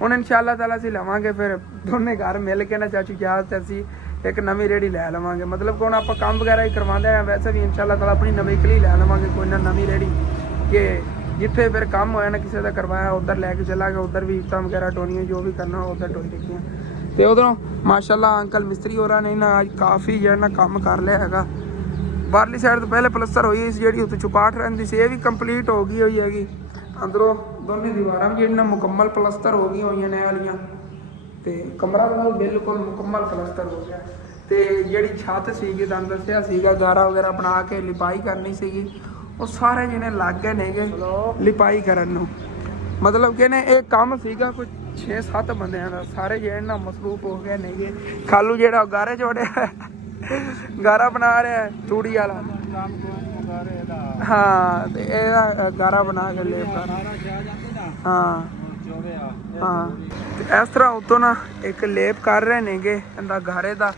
हुण इंशाअल्लाह ताला असीं लवांगे, फिर दोनों घर मिल के ना चाचू याद ते असीं एक नवीं रेड़ी लै लवांगे। मतलब कि हुण आपां काम वगैरह ही करवांदे हैं, वैसे भी इंशाअल्लाह ताला अपनी नवीं कली लै लवांगे, कोई ना नवीं रेड़ी के जिथे फिर काम होया ना किसी का करवाया उधर लैके चला गया, उधर भी इट्टां वगैरह ढोनियां जो भी करना उधर ढोई रखियां। तो उधरों माशाल्लाह अंकल मिस्त्री होरां ने ना अज काफ़ी जो ना काम कर लिया हैगा। बाहरली साइड तो पहले प्लस्तर हुई सी, जी उत्ते चुपाट रहिंदी सी, ये भी कंप्लीट हो गई हुई हैगी। अंदरों ਦੋਨੇ ਦੀਵਾਰਾਂ ਵੀ ਜਿਹੜੀਆਂ ਮੁਕੰਮਲ ਪਲਸਤਰ ਹੋ ਗਈਆਂ ਹੋਈਆਂ ਨੇ ਵਾਲੀਆਂ ਤੇ ਕਮਰਾ ਵੀ ਬਿਲਕੁਲ ਮੁਕੰਮਲ ਪਲਸਤਰ ਹੋ ਗਿਆ। ਤੇ ਜਿਹੜੀ ਛੱਤ ਸੀਗੀ ਤੁਹਾਨੂੰ ਦੱਸਿਆ ਸੀਗਾ ਗਾਰਾ ਵਗੈਰਾ ਬਣਾ ਕੇ ਲਿਪਾਈ ਕਰਨੀ ਸੀਗੀ, ਉਹ ਸਾਰੇ ਜਿਹਨੇ ਲੱਗ ਗਏ ਨੇਗੇ ਲਿਪਾਈ ਕਰਨ ਨੂੰ। ਮਤਲਬ ਕਿ ਨੇ ਇਹ ਕੰਮ ਸੀਗਾ ਕੋਈ 6-7 ਬੰਦਿਆਂ ਦਾ, ਸਾਰੇ ਜਿਹੜੇ ਨਾ ਮਸਰੂਫ ਹੋ ਗਏ ਨੇਗੇ। ਖਾਲੂ ਜਿਹੜਾ ਗਾਰੇ ਚੋੜਿਆ ਗਾਰਾ ਬਣਾ ਰਿਹਾ ਤੂੜੀ ਵਾਲਾ, ਹਾਂ ਤੇ ਇਹਦਾ ਗਾਰਾ ਬਣਾ ਕੇ ਲੇਪ ਕਰ, ਹਾਂ ਹਾਂ। ਤੇ ਇਸ ਤਰ੍ਹਾਂ ਉੱਤੋਂ ਨਾ ਇੱਕ ਲੇਪ ਕਰ ਰਹੇ ਨੇਗੇ ਇਹਦਾ ਗਾਰੇ ਦਾ,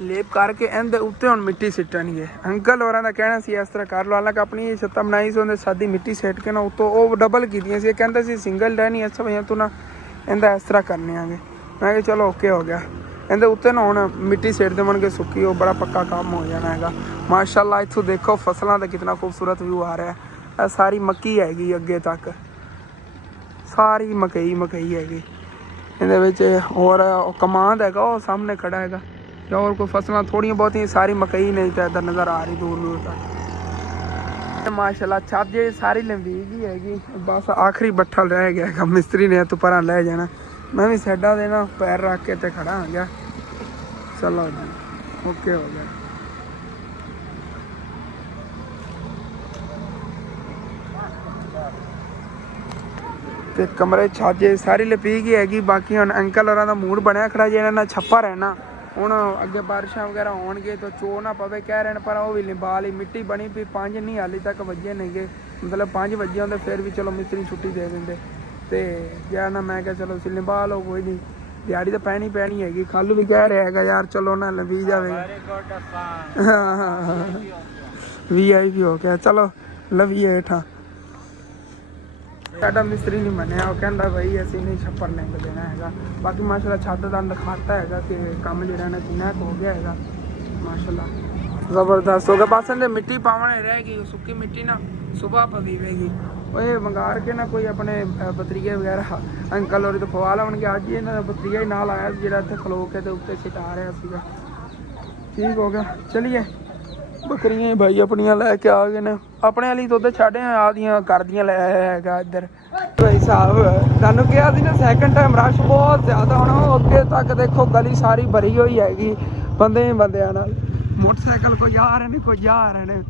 ਲੇਪ ਕਰਕੇ ਇਹਦੇ ਉੱਤੇ ਹੁਣ ਮਿੱਟੀ ਸਿੱਟਣਗੇ। ਅੰਕਲ ਹੋਰਾਂ ਦਾ ਕਹਿਣਾ ਸੀ ਇਸ ਤਰ੍ਹਾਂ ਕਰ ਲਓ, ਹਾਲਾਂਕਿ ਆਪਣੀ ਛੱਤਾਂ ਬਣਾਈ ਸੀ ਉਹਦੇ ਸਾਦੀ ਮਿੱਟੀ ਸਿੱਟ ਕੇ ਨਾ ਉੱਤੋਂ ਉਹ ਡਬਲ ਕੀਤੀਆਂ ਸੀ। ਕਹਿੰਦੇ ਸੀ ਸਿੰਗਲ ਰਹਿਣੀ ਇਸ ਵਜ੍ਹਾ ਤੋਂ ਨਾ ਇਹਦਾ ਇਸ ਤਰ੍ਹਾਂ ਕਰਨੇ ਆਂਗੇ। ਮੈਂ ਕਿਹਾ ਚਲੋ ਓਕੇ ਹੋ ਗਿਆ। ਇਹਦੇ ਉੱਤੇ ਨਾ ਹੁਣ ਮਿੱਟੀ ਸਿੱਟ ਦੇਵਣਗੇ ਸੁੱਕੀ, ਉਹ ਬੜਾ ਪੱਕਾ ਕੰਮ ਹੋ ਜਾਣਾ ਹੈਗਾ। ਮਾਸ਼ਾਅੱਲਾ ਇੱਥੋਂ ਦੇਖੋ ਫਸਲਾਂ ਦਾ ਕਿਤਨਾ ਖੂਬਸੂਰਤ ਵਿਊ ਆ ਰਿਹਾ। ਇਹ ਸਾਰੀ ਮੱਕੀ ਹੈਗੀ ਅੱਗੇ ਤੱਕ, ਸਾਰੀ ਮਕਈ ਹੈਗੀ ਇਹਦੇ ਵਿੱਚ। ਹੋਰ ਕਮਾਂਦ ਹੈਗਾ ਉਹ ਸਾਹਮਣੇ ਖੜਾ ਹੈਗਾ, ਜਾਂ ਹੋਰ ਕੋਈ ਫਸਲਾਂ ਥੋੜ੍ਹੀਆਂ ਬਹੁਤੀਆਂ, ਸਾਰੀ ਮਕਈ ਨਹੀਂ ਤਾਂ ਇੱਧਰ ਨਜ਼ਰ ਆ ਰਹੀ ਦੂਰ ਤੱਕ। ਮਾਸ਼ਾਅੱਲਾ ਛੱਤ ਜਿਹੜੀ ਸਾਰੀ ਲੰਬੀ ਗਈ ਹੈਗੀ, ਬਸ ਆਖਰੀ ਬੱਠਲ ਰਹਿ ਗਿਆ ਹੈਗਾ। ਮਿਸਤਰੀ ਨੇ ਤੋਂ ਪਰਾਂ ਲੈ ਜਾਣਾ। ਮੈਂ ਵੀ ਸਾਈਡਾਂ ਦੇ ਨਾ ਪੈਰ ਰੱਖ ਕੇ ਤੇ ਖੜਾ ਹੋ ਗਿਆ। ਚਲੋ ਜੀ ਓਕੇ ਹੋ ਗਿਆ। ਤੇ ਕਮਰੇ ਛਾਜੇ ਸਾਰੀ ਲਪੀ ਗਈ ਹੈਗੀ। ਬਾਕੀ ਹੁਣ ਅੰਕਲ ਹੋਰਾਂ ਦਾ ਮੂਡ ਬਣਿਆ ਖੜਾ ਜੇ ਇਹਨਾਂ ਨਾਲ ਛੱਪਾ ਰਹਿਣਾ। ਹੁਣ ਅੱਗੇ ਬਾਰਿਸ਼ਾਂ ਵਗੈਰਾ ਹੋਣਗੇ ਤਾਂ ਚੋ ਨਾ ਪਵੇ ਕਹਿ ਰਹੇ ਨੇ, ਪਰ ਉਹ ਵੀ ਲਿੰਬਾ ਲਈ ਮਿੱਟੀ ਬਣੀ ਪਈ। 5 ਨਹੀਂ ਹਾਲੀ ਤੱਕ ਵੱਜੇ ਨੇਗੇ, ਮਤਲਬ 5 ਵੱਜੇ ਹੁੰਦੇ ਫਿਰ ਵੀ ਚਲੋ ਮਿਸਤਰੀ ਛੁੱਟੀ ਦੇ ਦਿੰਦੇ। ਤੇ ਗਿਆ ਨਾ ਮੈਂ ਕਿਹਾ ਚਲੋ ਤੁਸੀਂ ਲਿੰਬਾ ਲਓ, ਕੋਈ ਨਹੀਂ ਦਿਹਾੜੀ ਤਾਂ ਪੈਣੀ ਹੈਗੀ। ਖਾਲੂ ਵੀ ਕਹਿ ਰਿਹਾ ਹੈਗਾ ਯਾਰ ਚਲੋ ਨਾ ਲੰਬੀ ਜਾਵੇਗਾ। ਹਾਂ VIP ਹੋ ਗਿਆ, ਚਲੋ ਲਵੀਏ ਹੇਠਾਂ। ਸਾਡਾ ਮਿਸਤਰੀ ਨਹੀਂ ਮੰਨਿਆ, ਉਹ ਕਹਿੰਦਾ ਬਈ ਅਸੀਂ ਨਹੀਂ ਛੱਪਰ ਲਿੰਬ ਦੇਣਾ ਹੈਗਾ। ਬਾਕੀ ਮਾਸ਼ਾਅੱਲਾ ਛੱਤ ਦਾ ਦਿਖਾਤਾ ਹੈਗਾ ਕਿ ਕੰਮ ਜਿਹੜਾ ਨਾ ਕਿੰਨਾ ਹੋ ਗਿਆ ਹੈਗਾ। ਮਾਸ਼ਾਅੱਲਾ ਜ਼ਬਰਦਸਤ ਹੋ ਗਿਆ। ਬਸ ਇਹਦੇ ਮਿੱਟੀ ਪਾਵਣੇ ਰਹਿ ਗਈ, ਸੁੱਕੀ ਮਿੱਟੀ ਨਾ ਸੁਬਾਹ ਪਵੀਵੇਗੀ। ਉਹ ਇਹ ਵੰਗਾਰ ਕੇ ਨਾ ਕੋਈ ਆਪਣੇ ਪਤਰੀਏ ਵਗੈਰਾ ਅੰਕਲ ਹੋਰੀ ਤੋਂ ਪਵਾ ਲਵਣਗੇ। ਅੱਜ ਹੀ ਇਹਨਾਂ ਦਾ ਪਤਰੀਆ ਹੀ ਨਾਲ ਆਇਆ ਜਿਹੜਾ ਇੱਥੇ ਖਲੋ ਕੇ ਤੇ ਉੱਤੇ ਸਿਟਾ ਰਿਹਾ ਸੀਗਾ। ਠੀਕ ਹੋ ਗਿਆ। ਚਲੀਏ ਬੱਕਰੀਆਂ ਹੀ ਭਾਈ ਆਪਣੀਆਂ ਲੈ ਕੇ ਆ ਗਏ ਨੇ। ਆਪਣੇ ਵਾਲੀ ਦੁੱਧ ਛੱਡੇ ਆਦੀਆਂ ਕਰਦੀਆਂ ਲੈ ਆਇਆ ਹੈਗਾ ਇੱਧਰ। ਭਾਈ ਸਾਹਿਬ ਤੁਹਾਨੂੰ ਕਿਹਾ ਸੀ ਨਾ ਸੈਕਿੰਡ ਟਾਈਮ ਰਸ਼ ਬਹੁਤ ਜ਼ਿਆਦਾ ਹੋਣਾ। ਅੱਗੇ ਤੱਕ ਦੇਖੋ ਗਲੀ ਸਾਰੀ ਭਰੀ ਹੋਈ ਹੈਗੀ ਬੰਦਿਆਂ ਨਾਲ। ਮੋਟਰਸਾਈਕਲ ਕੋਈ ਆ ਰਹੇ ਨੇ ਕੋਈ ਜਾ ਰਹੇ ਨੇ।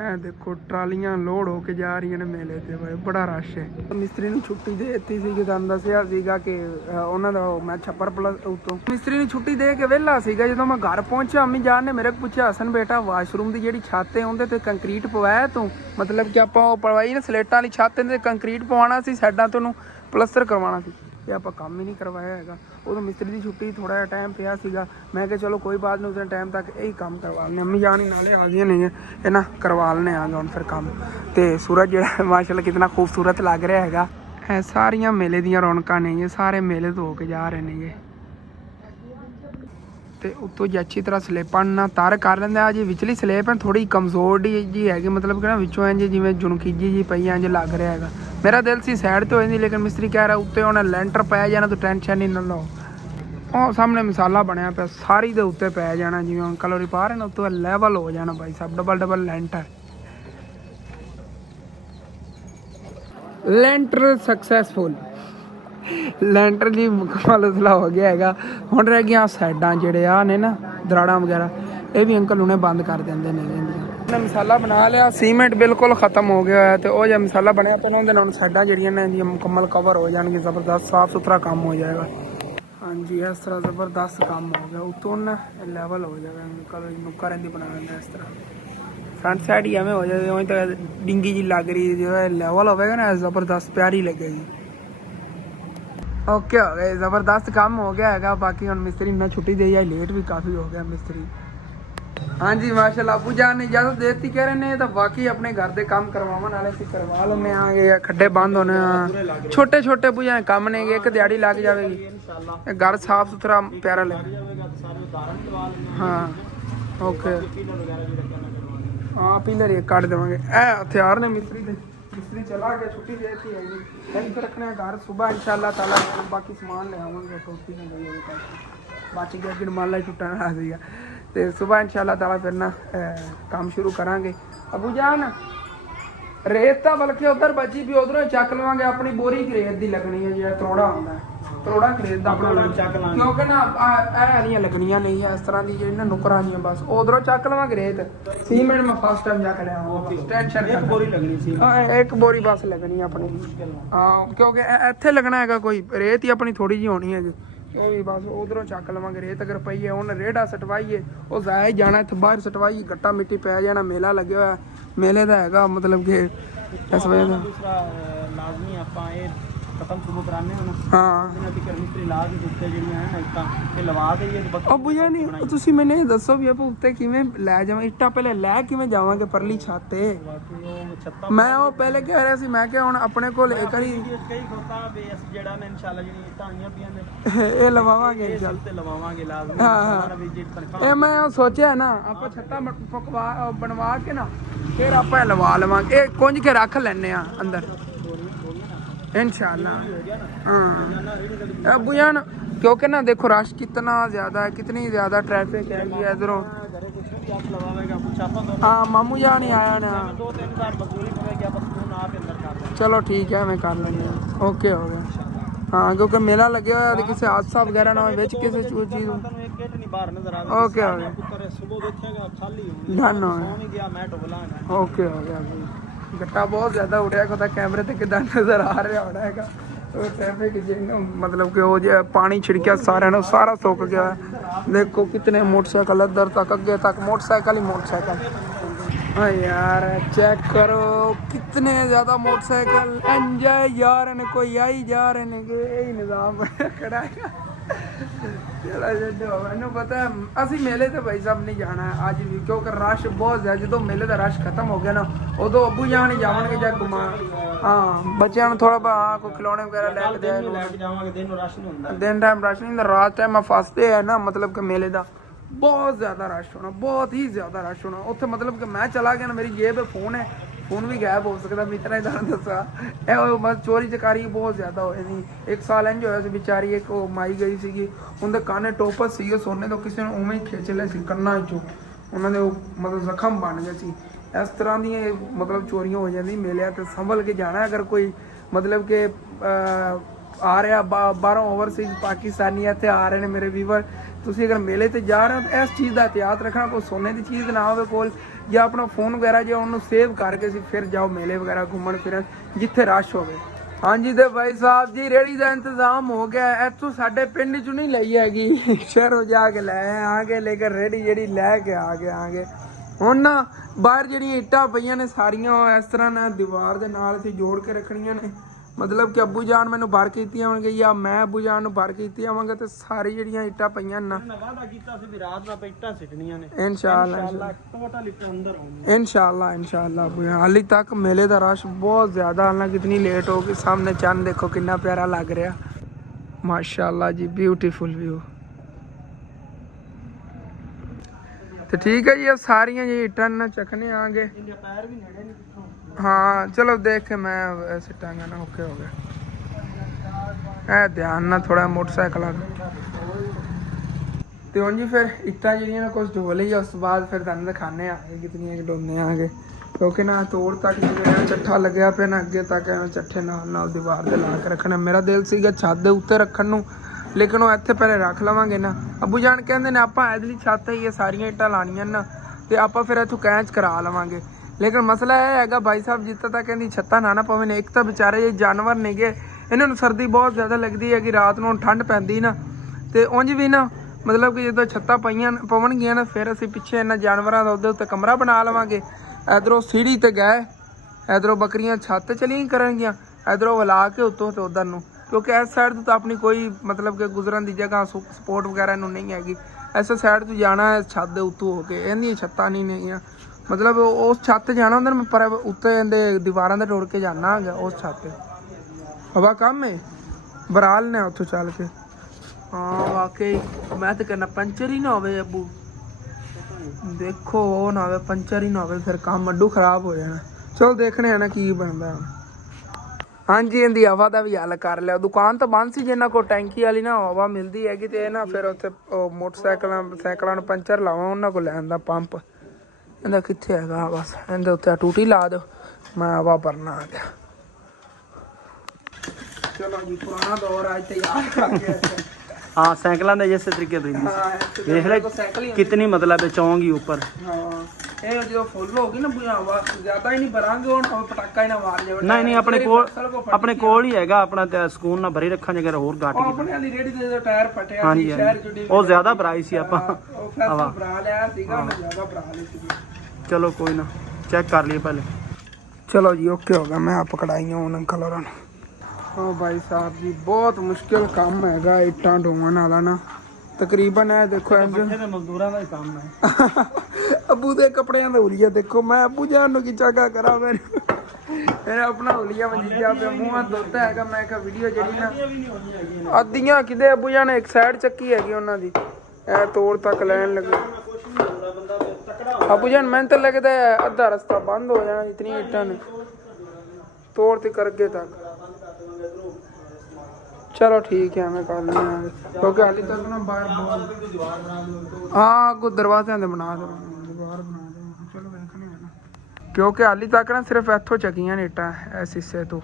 ਇਹ ਦੇਖੋ ਟਰਾਲੀਆਂ ਲੋਡ ਹੋ ਕੇ ਜਾ ਰਹੀਆਂ ਨੇ ਮੇਲੇ ਤੇ ਭਾਈ, ਬੜਾ ਰਸ਼ ਹੈ। ਮਿਸਤਰੀ ਨੂੰ ਛੁੱਟੀ ਦੇ ਦਿੱਤੀ ਸੀ ਕਿ ਤੁਹਾਨੂੰ ਦੱਸਿਆ ਸੀਗਾ ਕਿ ਉਹਨਾਂ ਦਾ ਮੈਂ ਛੱਪਰ ਪਲਸ ਉੱਤੋਂ ਮਿਸਤਰੀ ਨੂੰ ਛੁੱਟੀ ਦੇ ਕੇ ਵਿਹਲਾ ਸੀਗਾ। ਜਦੋਂ ਮੈਂ ਘਰ ਪਹੁੰਚਿਆ ਅੰਮੀ ਜਾਨ ਨੇ ਮੇਰੇ ਕੋਲ ਪੁੱਛਿਆ, ਹਸਨ ਬੇਟਾ ਵਾਸ਼ਰੂਮ ਦੀ ਜਿਹੜੀ ਛੱਤ ਹੈ ਉਹਦੇ ਤੇ ਕੰਕਰੀਟ ਪਵਾਇਆ ਤੂੰ? ਮਤਲਬ ਕਿ ਆਪਾਂ ਉਹ ਪਵਾਈ ਨਾ ਸਲੇਟਾਂ ਵਾਲੀ ਛੱਤ ਤੇ ਕੰਕਰੀਟ ਪਵਾਉਣਾ ਸੀ, ਸਾਈਡਾਂ ਤੋਂ ਉਹਨੂੰ ਪਲਸਤਰ ਕਰਵਾਉਣਾ ਸੀ ਤੇ ਆਪਾਂ ਕੰਮ ਹੀ ਨਹੀਂ ਕਰਵਾਇਆ ਹੈਗਾ। ਉਦੋਂ ਮਿਸਤਰੀ ਦੀ ਛੁੱਟੀ ਥੋੜ੍ਹਾ ਜਿਹਾ ਟਾਈਮ ਪਿਆ ਸੀਗਾ। ਮੈਂ ਕਿਹਾ ਚਲੋ ਕੋਈ ਬਾਤ ਨਹੀਂ, ਉਸ ਟਾਈਮ ਤੱਕ ਇਹੀ ਕੰਮ ਕਰਵਾ ਲੈਂਦੇ। ਅੰਮੀ ਜਾਨ ਹੀ ਨਾਲੇ ਆ ਗਈਆਂ ਨਹੀਂ ਇਹ ਨਾ ਕਰਵਾ ਲੈਣੇ ਆ ਹੁਣ ਫਿਰ ਕੰਮ। ਤੇ ਸੂਰਜ ਜਿਹੜਾ ਮਾਸ਼ਾਅੱਲਾ ਕਿਤਨਾ ਖੂਬਸੂਰਤ ਲੱਗ ਰਿਹਾ ਹੈਗਾ। ਇਹ ਸਾਰੀਆਂ ਮੇਲੇ ਦੀਆਂ ਰੌਣਕਾਂ ਨੇ, ਇਹ ਸਾਰੇ ਮੇਲੇ ਤੋਂ ਹੋ ਕੇ ਜਾ ਰਹੇ ਨੇਗੇ। ਤੇ ਉੱਤੋਂ ਜੀ ਅੱਛੀ ਤਰ੍ਹਾਂ ਸਲੇਪਾਂ ਨਾਲ ਤਰ ਕਰ ਲੈਂਦੇ ਆ। ਜੀ ਵਿਚਲੀ ਸਲੇਪ ਹੈ ਥੋੜੀ ਕਮਜ਼ੋਰ ਜੀ ਹੈਗੀ, ਮਤਲਬ ਕਿ ਨਾ ਵਿੱਚੋਂ ਇੰਝ ਜਿਵੇਂ ਜੁਣਖੀਜੀ ਜੀ ਪਈ ਇੰਝ ਲੱਗ ਰਿਹਾ ਹੈਗਾ। ਮੇਰਾ ਦਿਲ ਸੀ ਸਾਈਡ ਤੇ ਹੋ ਜਾਂਦੀ, ਲੇਕਿਨ ਮਿਸਤਰੀ ਕਹਿ ਰਿਹਾ ਉੱਤੇ ਹੁਣ ਲੈਂਟਰ ਪੈ ਜਾਣਾ, ਤੂੰ ਟੈਨਸ਼ਨ ਹੀ ਨਾ ਲਓ। ਉਹ ਸਾਹਮਣੇ ਮਸਾਲਾ ਬਣਿਆ ਪਿਆ, ਸਾਰੀ ਦੇ ਉੱਤੇ ਪੈ ਜਾਣਾ ਜਿਵੇਂ ਅੰਕਲ ਹੋਰੀ ਪਾ ਰਹੇ ਨੇ, ਉੱਤੇ ਲੈਵਲ ਹੋ ਜਾਣਾ ਭਾਈ ਸਾਹਿਬ। ਡਬਲ ਲੈਂਟਰ ਸਕਸੈਸਫੁਲ। ਲੈਂਟਰ ਜੀ ਮੁਕੰਮਲ ਉਸਲਾ ਹੋ ਗਿਆ ਹੈਗਾ। ਹੁਣ ਰਹਿ ਗਈਆਂ ਸਾਈਡਾਂ ਜਿਹੜੇ ਆ ਨੇ ਨਾ ਦਰਾੜਾਂ ਵਗੈਰਾ, ਇਹ ਵੀ ਅੰਕਲ ਹੁਣੇ ਬੰਦ ਕਰ ਦਿੰਦੇ ਨੇ। ਇਹਨੇ ਮਸਾਲਾ ਬਣਾ ਲਿਆ, ਸੀਮੈਂਟ ਬਿਲਕੁਲ ਖਤਮ ਹੋ ਗਿਆ ਹੋਇਆ ਤੇ ਉਹ ਜਿਹਾ ਮਸਾਲਾ ਬਣਿਆ ਤਾਂ ਉਹਦੇ ਨਾਲ ਸਾਈਡਾਂ ਜਿਹੜੀਆਂ ਨੇ ਇਹਦੀਆਂ ਮੁਕੰਮਲ ਕਵਰ ਹੋ ਜਾਣਗੀਆਂ। ਜ਼ਬਰਦਸਤ ਸਾਫ ਸੁਥਰਾ ਕੰਮ ਹੋ ਜਾਏਗਾ। ਹਾਂਜੀ ਇਸ ਤਰ੍ਹਾਂ ਜ਼ਬਰਦਸਤ ਕੰਮ ਹੋ ਗਿਆ। ਉੱਤੋਂ ਨਾ ਲੈਵਲ ਹੋ ਜਾਏਗਾ, ਅੰਕਲ ਨੁੱਕਰ ਇਹਦੀ ਬਣਾ ਦਿੰਦੇ ਇਸ ਤਰ੍ਹਾਂ। फ्रंट साइड ही हमें हो जाए वहीं तो डिंगी जी लग रही है, जो है लेवल होगा ना ज़बरदस्त प्यारी लगेगी। ओके हो गए, ज़बरदस्त काम हो गया है। बाकी हम मिस्त्री ना छुट्टी दे जाए, लेट भी काफ़ी हो गया मिस्त्री। हाँ जी माशाल्लाह अबू जान ने इजाजत देती कह रहे हैं तो बाकी अपने घर के काम करवावन वाले से करवा लेने आगे। खड्डे बंद होने छोटे छोटे बुझा काम ने, एक दिहाड़ी लग जाएगी, घर साफ सुथरा प्यारा लगे। हाँ ओके हाँ पिलर ये काट देंगे। ए हथियार ने मिस्त्री चला गया, छुट्टी देती है जी। कहीं तो रखने घर सुबह इंशाल्लाह ताला। बाकी समान ले आवेंगे, टोपी नहीं गई बच गया कि माला छुट्टा ना सीगा। तो सुबह इंशाल्लाह ताला फिर ना काम शुरू करांगे। अबू जान ਰੇਤ ਤਾਂ ਬਲਕਿ ਉਧਰ ਬਚੀ ਵੀ ਉਧਰੋਂ ਚੱਕ ਲਵਾਂਗੇ। ਆਪਣੀ ਬੋਰੀ ਰੇਤ ਦੀ ਲੱਗਣੀ ਹੈ ਜਿਹੜਾ ਤਰੋੜਾ ਹੁੰਦਾ ਤਰੋੜਾ ਖਰੀਦ ਦਾ ਆਪਣਾ ਚੱਕ ਲਾਂਗੇ ਕਿਉਂਕਿ ਨਾ ਇਹ ਵਾਲੀਆਂ ਲੱਗਣੀਆਂ ਨਹੀਂ ਇਸ ਤਰ੍ਹਾਂ ਦੀ ਜਿਹੜੀਆਂ ਨੁਕਰਾਂ ਦੀਆਂ ਬਸ ਉਧਰੋਂ ਚੱਕ ਲਵਾਂਗੇ ਰੇਤ। ਸੀਮੈਂਟ ਮੈਂ ਫਸਟ ਟਾਈਮ ਜਾ ਕੇ ਲਿਆ ਟੈਨਸ਼ਨ ਇੱਕ ਬੋਰੀ ਲੱਗਣੀ ਸੀ ਇੱਕ ਬੋਰੀ ਬਸ ਲੱਗਣੀ ਆਪਣੀ ਹਾਂ ਕਿਉਂਕਿ ਇੱਥੇ ਲੱਗਣਾ ਹੈਗਾ ਕੋਈ ਰੇਤ ਹੀ ਆਪਣੀ ਥੋੜੀ ਜਿਹੀ ਹੋਣੀ ਹੈਗੀ ਉਹ ਵੀ ਬਸ ਉਧਰੋਂ ਚੱਕ ਲਵਾਂਗੇ ਰੇਤ ਅਗਰ ਪਈ ਹੈ ਉਹਨੇ ਰੇੜਾ ਸਟਵਾਈਏ ਉਹ ਜ਼ਾਇਆ ਹੀ ਜਾਣਾ ਇੱਥੇ ਬਾਹਰ ਸਟਵਾਈਏ ਗੱਟਾ ਮਿੱਟੀ ਪੈ ਜਾਣਾ ਮੇਲਾ ਲੱਗਿਆ ਹੋਇਆ ਮੇਲੇ ਦਾ ਹੈਗਾ ਮਤਲਬ ਕਿ ਇਸ ਵਜ੍ਹਾ ਦਾ ਦੂਸਰਾ ਲਾਜ਼ਮੀ ਆਪਾਂ ਇਹ ਖਤਮ ਸ਼ੁਰੂ ਕਰਾਣੇ ਹੁਣ ਹਾਂ ਇਹਨਾਂ ਦੀ ਮਿਸਤਰੀ ਲਾ ਦੀ ਉੱਤੇ ਜਿਹੜੀਆਂ ਹਨ ਇੱਟਾਂ ਇਹ ਲਵਾ ਦੇਈਏ ਅੱਬੂ ਜੀ ਨਹੀਂ ਤੁਸੀਂ ਮੈਨੂੰ ਇਹ ਦੱਸੋ ਵੀ ਆਪਾਂ ਉੱਤੇ ਕਿਵੇਂ ਲੈ ਜਾਵਾਂ ਇੱਟਾਂ ਪਹਿਲੇ ਲੈ ਕਿਵੇਂ ਜਾਵਾਂਗੇ ਪਰਲੀ ਛੱਤ ਤੇ ਮੈਂ ਉਹ ਪਹਿਲੇ ਕਹਿ ਰਿਹਾ ਸੀ ਮੈਂ ਕਿ ਹੁਣ ਆਪਣੇ ਕੋਲ ਇੱਕ ਵਾਰੀ ਕਈ ਖੋਤਾ ਬੇਸ ਜਿਹੜਾ ਨੇ ਇਨਸ਼ਾਅੱਲਾ ਜਿਹੜੀ ਇੱਟਾਂ ਆਈਆਂ ਪਈਆਂ ਨੇ ਇਹ ਲਵਾਵਾਂਗੇ ਚੱਲ ਤੇ ਲਵਾਵਾਂਗੇ ਲਾਜ਼ਮੀ ਹਾਂ ਇਹ ਮੈਂ ਉਹ ਸੋਚਿਆ ਨਾ ਆਪਾਂ ਛੱਤਾਂ ਫਕਵਾ ਬਣਵਾ ਕੇ ਨਾ ਫਿਰ ਆਪਾਂ ਲਵਾ ਲਵਾਂਗੇ ਇਹ ਕੁੰਝ ਕੇ ਰੱਖ ਲੈਣੇ ਆ ਅੰਦਰ इंशाल्लाह हाँ अबू जान क्योंकि ना देखो रश कितना ज़्यादा है कितनी ज़्यादा ट्रैफिक है कि इधरों हाँ मामू जान ही आया ना चलो ठीक है मैं कर लेंगे ओके हो गया हाँ क्योंकि मेला लगे हुआ है किसी हादसा वगैरह ना हो किसी चीज़ ओके हो गया डन हो गया ओके हो गया ਗੱਟਾ ਬਹੁਤ ਜ਼ਿਆਦਾ ਉੜਿਆ ਕੋਤਾ ਕੈਮਰੇ ਤੇ ਕਿਦਾਂ ਨਜ਼ਰ ਆ ਰਿਹਾ ਹੋਣਾ ਹੈਗਾ ਉਹ ਟ੍ਰੈਫਿਕ ਜਿਹਨੂੰ मतलब कि ਉਹ ਜੇ ਪਾਣੀ ਛਿੜਕਿਆ ਸਾਰਿਆਂ ਨੂੰ ਸਾਰਾ ਸੁੱਕ ਗਿਆ देखो कितने मोटरसाइकिल इधर तक अगे तक मोटरसाइकिल ही मोटरसाइकिल हाँ यार चेक करो कितने ज़्यादा मोटरसाइकिल एंजॉय जा रहे हैं कोई आई जा रहे हैं कि यही निज़ाम खड़ा है चलो छो मैनू पता है ਅਸੀਂ ਮੇਲੇ ਤੇ ਭਾਈ ਸਾਹਿਬ ਨਹੀਂ ਜਾਣਾ ਅੱਜ ਵੀ ਕਿਉਂਕਿ ਰਸ਼ ਬਹੁਤ ਜ਼ਿਆਦਾ ਜਦੋਂ ਮੇਲੇ ਦਾ ਰਸ਼ ਖਤਮ ਹੋ ਗਿਆ ਨਾ ਉਦੋਂ ਅੱਬੂ ਜਾਨ ਹੀ ਜਾਵਣਗੇ ਜਾਂ ਘੁਮਾ ਹਾਂ ਬੱਚਿਆਂ ਨੂੰ ਥੋੜਾ ਬਾ ਕੋਈ ਖਿਲੌਣੇ ਵਗੈਰਾ ਲੈ ਕੇ ਜਾਵਾਂਗੇ ਦਿਨ ਨੂੰ ਰਸ਼ ਨਹੀਂ ਹੁੰਦਾ ਦਿਨ ਟਾਈਮ ਰਸ਼ ਨਹੀਂ ਹੁੰਦਾ ਰਾਤ ਟਾਈਮ ਆ ਫਸਦੇ ਹੈ ਨਾ मतलब कि ਮੇਲੇ ਦਾ ਬਹੁਤ ਜ਼ਿਆਦਾ ਰਸ਼ ਹੋਣਾ ਬਹੁਤ ਹੀ ਜ਼ਿਆਦਾ ਰਸ਼ ਹੋਣਾ ਉੱਥੇ मतलब कि ਮੈਂ ਚਲਾ ਗਿਆ ਨਾ ਮੇਰੀ ਜੇਬ ਫੋਨ ਹੈ फोन भी गायब हो सकता मित्रा इधर दसा बस चोरी चकारी बहुत ज़्यादा होए नहीं एक साल इंज होया सी बेचारी एक माई गई सी उनके काने टोपस सी सोने तो किसी ने उवें ही खिंच लिया सी कन्ना चों उन्होंने मतलब जख्म बन गए सी इस तरह दी मतलब चोरियां हो जाती मेले तो संभल के जाना अगर कोई मतलब कि आ रहा बाहरों ओवरसीज पाकिस्तानी इतने आ रहे हैं मेरे व्यूवर ਤੁਸੀਂ ਅਗਰ ਮੇਲੇ ਤੇ ਜਾ ਰਹੇ ਹੋ ਤਾਂ ਇਸ ਚੀਜ਼ ਦਾ ਇhtiyat ਰੱਖਣਾ ਕੋਈ ਸੋਨੇ ਦੀ ਚੀਜ਼ ਨਾ ਹੋਵੇ ਕੋਲ ਜਾਂ ਆਪਣਾ ਫੋਨ ਵਗੈਰਾ ਜੇ ਉਹਨੂੰ ਸੇਵ ਕਰਕੇ ਸੀ ਫਿਰ ਜਾਓ ਮੇਲੇ ਵਗੈਰਾ ਘੁੰਮਣ ਫਿਰਨ ਜਿੱਥੇ ਰਸ਼ ਹੋਵੇ ਹਾਂਜੀ ਤੇ ਭਾਈ ਸਾਹਿਬ ਜੀ ਰੇੜੀ ਦਾ ਇੰਤਜ਼ਾਮ ਹੋ ਗਿਆ ਇੱਥੋਂ ਸਾਡੇ ਪਿੰਡ ਚੋਂ ਨਹੀਂ ਲਈ ਹੈਗੀ ਸ਼ਹਿਰੋਂ ਜਾ ਕੇ ਲੈ ਆਗੇ ਲੇਕਿਨ ਰੇੜੀ ਜਿਹੜੀ ਲੈ ਕੇ ਆਗੇ ਹੁਣ ਨਾ ਬਾਹਰ ਜਿਹੜੀਆਂ ਇੱਟਾਂ ਪਈਆਂ ਨੇ ਸਾਰੀਆਂ ਇਸ ਤਰ੍ਹਾਂ ਨਾਲ ਦੀਵਾਰ ਦੇ ਨਾਲ ਅਸੀਂ ਜੋੜ ਕੇ ਰੱਖਣੀਆਂ ਨੇ मतलब कि अबू जान मैनू भर के दित्तियां होणगे या मैं अबू जान नूं भर के दित्तियां होवांगा ते सारी जिहड़ियां इट्टां पईयां ना वादा कीता सी भी रात नाल इट्टां सिटणीਆਂ ने इंशाअल्लाह टोटल इट्टां अंदर आउंगी इंशाअल्लाह अबू जान हाली तक मेले दा रश बहुत ज़्यादा हालां कितनी लेट हो गई सामने चंद देखो कितना प्यारा लग रहा माशाअल्लाह जी ब्यूटीफुल व्यू तो ठीक है जी अब सारियां जी इट्टां ना चकने आगे टायर भी नेड़े नहीं हाँ चलो देख के मैं सिटांगा ना ओके हो गया ध्यान ना थोड़ा मोटरसाइकिल तो हूँ जी फिर इट्टां जिहड़ियां ना कुछ ढो लई उस बाद फिर तुहानूं दिखाने आगे कितनियां ढोने आगे क्योंकि ना तोड़ तक चट्ठा लग्या पे ना अगे तक एवं चट्ठे नाल दीवार ते ला के रखना मेरा दिल सीगा छत दे उत्ते रखण नूं लेकिन वो इत्थे पहले रख लवांगे ना अबू जान कहंदे ने आपां इधरली छत ही सारियां इट्टां लाणीਆਂ ना ते आपां फिर इत्थों कैंच करा लवांगे लेकिन मसला यह है भाई साहब जितना तक कहती छत्ता ना पवे ने एक तो बेचारे ये जानवर नहीं गए इन्होंने सर्दी बहुत ज़्यादा लगती है कि रात को ठंड पैंदी ना तो उंज भी ना मतलब कि जो छत्ता पवनगियां ना फिर असीं पिछे इन्होंने जानवरों का उहदे उत्ते कमरा बना लवांगे इधरों सीढ़ी ते गए इधरों बकरियां छत चली करनगियां इधरों वला के उत्तों तो उधर नूं क्योंकि इस साइड तो अपनी कोई मतलब कि गुजरन की जगह सपोर्ट वगैरह नहीं हैगी इस साइड तो जाना है छत के उत्तों हो के इहदियां छत्तां नहीं मतलब उस छत जाना होंदा मैं पर उत्ते दीवारां ते टुर के जाना है उस छत हवा कम है बराल ने उत्थों चल के हाँ वाकई मैं तो कहना पंचर ही ना होवे अबू देखो वो ना होवे पंचर ही ना होवे फिर काम अड्डू खराब हो जाना चलो देखने हैं ना की बनता हाँ जी इनकी हवा का भी हल कर लिया दुकान तो बंद सी जिन्होंने को टैंकी वाली ना हवा मिलती हैगी तो ना फिर उत्थे मोटरसाइकिलों पंचर लावा उन्होंने को लैन दा पंप ਇਹਦਾ ਕਿੱਥੇ ਹੈਗਾ ਬਸ ਇਹਦੇ ਉੱਤੇ ਟੂਟੀ ਲਾ ਦਿਓ मैं हवा भरना आ गया। चलो जी पुराना दौर आज तैयार कर गया। हाँ साइकिलों के जैसे तरीके तो देख ले कितनी मतलब चौंगी ऊपर। हाँ ਇਹ ਜਦੋਂ ਫੁੱਲ ਹੋ ਗਈ ਨਾ ਹਵਾ ਜ਼ਿਆਦਾ ਹੀ ਨਹੀਂ ਭਰਾਂਗੇ ਹੁਣ ਪਟਾਕਾ ਹੀ ਨਾ ਮਾਰ ਜਾਵੇ। ਨਹੀਂ ਨਹੀਂ ਆਪਣੇ ਕੋਲ ਹੀ ਹੈਗਾ ਆਪਣਾ ਤੇ ਸਕੂਨ ਨਾਲ ਭਰੀ ਰੱਖਾਂਗੇ ਅਗਰ ਹੋਰ ਘੱਟ ਗਈ ਆਪਣੇ ਵਾਲੀ ਰੇੜੀ ਦੇ ਟਾਇਰ ਫਟਿਆ ਹਾਂਜੀ ਸੀ ਸ਼ਹਿਰ ਜੁੜੀ ਉਹ ਜ਼ਿਆਦਾ ਭਰਾਈ ਸੀ ਆਪਾਂ ਉਹ ਫੈਸਲ ਭਰਾ ਲਿਆ ਸੀਗਾ ਉਹਨੇ ਜ਼ਿਆਦਾ ਭਰਾ ਲਈ ਸੀ। ਚਲੋ ਕੋਈ ਨਾ ਚੈੱਕ ਕਰ ਲਈਏ ਪਹਿਲੇ। चलो जी ओके हो गया। मैं आप पकड़ाइया हूँ अंकल और हाँ भाई साहब जी बहुत मुश्किल काम हैगा इट्टां ढोवन वाला ना तकरीबन है देखो मजदूरों का काम है। अबू के कपड़े का हुलिया देखो मैं अबू जान की चाका करा मेरे अपना हुलिया वजीजा पे मुँह धोता है मैं क्या वीडियो जी ना अद्धियां किते अबू जान एक साइड चक्की हैगी उन्होंने ए तोड़ तक लैन लगे। अबू जान मैंने तो लगता है अद्धा रास्ता बंद हो जाना इतनी ईटा ने तोड़ ते करके तक। चलो ठीक है मैं कर लेना क्योंकि हाली तक ना बाहर हाँ कुछ दरवाजे बना दो बाहर बना दो। चलो देखने ना क्योंकि हाली तक ना सिर्फ इतों चकियां ने ईटा इस हिस्से तो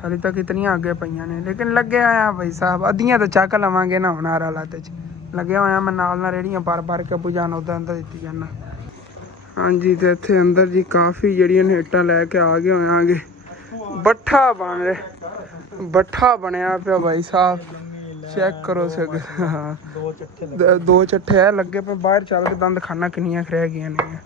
हाली तक इतनी आगे पईयां ने लेकिन लगे होया भाई साहब अद्धियां तो चक लवांगे ना हुण हर हालत च लगे होया मैं नाल ना रेहड़ियां भर भर के बुझाना उधर अंदर दित्ती जाना। हाँ जी तो इत्थे अंदर जी काफ़ी जड़ियां ने ईटां लैके आ गए होयागे बट्ठा बन रहा बट्ठा बनया पिया भाई साहब चेक करो सक हाँ दो चट्ठे है लगे पे बाहर चल के दंद खाना किनियां रह गई नहीं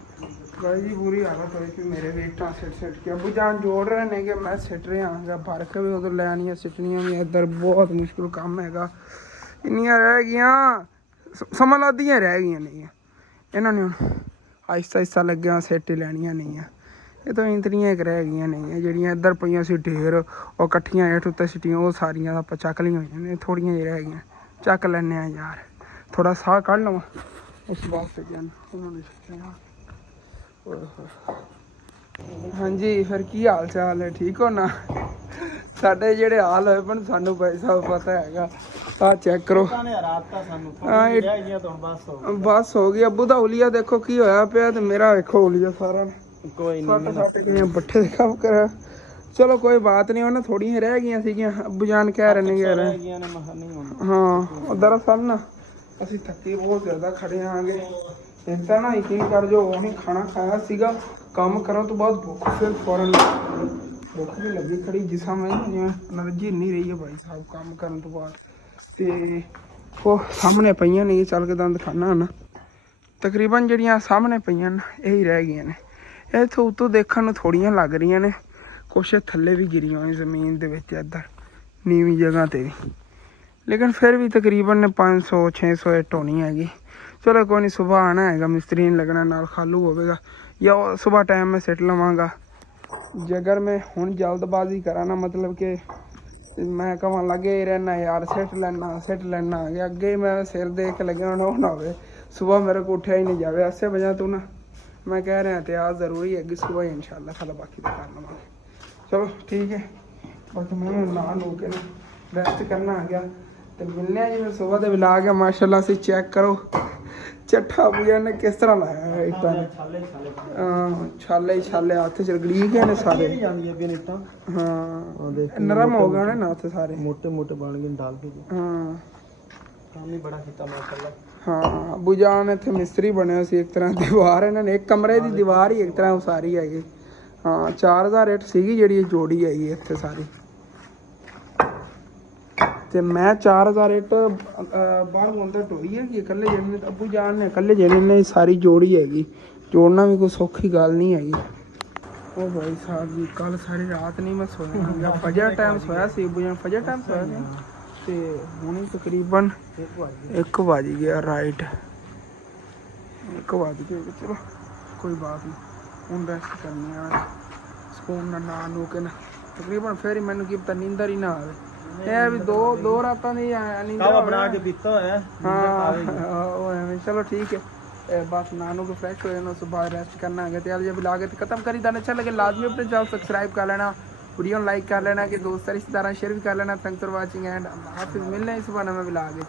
भाई जी बुरी हालत हुई थी मेरे भी ईटां सिट के अबू जान जोड़ रहे ने कि मैं सिट रहा भर के भी उधर लैनियां सिटनियां भी इधर बहुत मुश्किल काम हैगा इन्नियां रह गईयां समझ ला अद्धियां रह गईयां नहीं इन्होंने आहिस्ता आहिस्ता लगे सिट ही लैनियां नहीं है ये तो इंतनियां एक रह गई नहीं है जड़ियाँ इधर पईयां सी ढेर और कट्ठियां हेठ उत्ते सिटियां वो सारियां आप चक लिया हुई थोड़ियां जी रह गई चक लैने यार थोड़ा साह कढ़ लवां उस वास्ते उन्होंने। हाँ जी फिर की हाल चाल है ठीक हो ना साडे जेड़े हाल होए पण सानू भाई साहब पता हैगा आ चेक करो बस हो गई अबू दा हुलिया देखो की होया पिया ते मेरा देखो हुलिया सारा कोई नहीं बट्ठे का काम करा। चलो कोई बात नहीं उन्हें थोड़ी ही रह गई सी अबू जान कह रहे हाँ दरअसल ना असी थके बहुत ज़्यादा खड़े आगे इतना ना यकीन कर जो वही खाना खाया सीगा काम करने तो बाद भुख फिर फौरन भुख भी लगी खड़ी जिस में एनर्जी नहीं रही है भाई साहब काम करने तो बाद ते वो सामने पईयां नहीं चल के दंद खाना ना तकरीबन जड़ियाँ सामने पईयां ना यही रह गई ने इतों उतों देखने में थोड़ियां लग रही ने कुछ थले भी गिरियां हुई जमीन के इधर नीवी जगह ते भी लेकिन फिर भी तकरीबन 500-600 इट होनी हैगी। चलो कोई नहीं सुबह आना है मिस्त्री नहीं लगना नाल खालू होगा या सुबह टाइम में सिट लवांगा जगर मैं हुण जल्दबाजी करा ना मतलब कि मैं कहाँ लगे ही रहना यार सिट लेना अगे ही मैं सिर दे के लगे होना ना हो सुबह मेरे को उठा ही नहीं जाए ऐसे वजह तो ना मैं कह रहा एहतियात ज़रूरी है कि सुबह इंशाल्लाह ताला बाकी तो कर लवांगे। चलो ठीक है बस मैं नहा नु के ना रेस्ट करना आ गया तो मिलने जी मैं सुबह तो मिला गया माशाल्लाह से चेक करो चट्ठा भैया ने किस तरह लाया है इट्टां छाले हाथ च गड़ी गए ने सारे हाँ नरम हो गए ना हाथ सारे मोटे मोटे बन गए डाल के हाँ काम ही बड़ा किया माशाल्लाह। हाँ अबू जान इत्थे मिस्त्री बने सी एक तरह दीवार इन्होंने एक कमरे की दीवार ही एक तरह उसारी हैगी हाँ 4000 इट सीगी जी जोड़ी हैगी इत्थे सारी ते मैं 4000 इट बाहर अंदर ढोई है कि इकल्ले जने अबू जान ने इकल्ले जने ने सारी जोड़ी हैगी जोड़ना भी कोई सौखी गल नहीं हैगी। ओ भाई साहब जी कल सारी रात नहीं मैं सोया फजर टाइम सोया सी अबू जान फजर टाइम सोया सी ते हुण तकरीबन 1 बज गया राइट 1 बज गया चलो कोई बात नहीं हुण रेस्ट करनी है सुकून ना ना नू के ना तकरीबन फिर मैंने की पता नींदर ही ना आवे ये भी दो रातां दी नींदर बना के पीता है हाँ चलो ठीक है बस नानू को फ्रेश हो जाना सुबह रेस्ट करना है तो जब लागे तो खत्म करी देना अच्छा लगे लाजमी अपने चैनल सब्सक्राइब कर लेना वीडियो लाइक कर लेना कि दोस्त रिश्तेदार शेयर भी कर लेना। थैंक्स फॉर वाचिंग एंड हाफिज़ मिलने इस बार में भी लागे।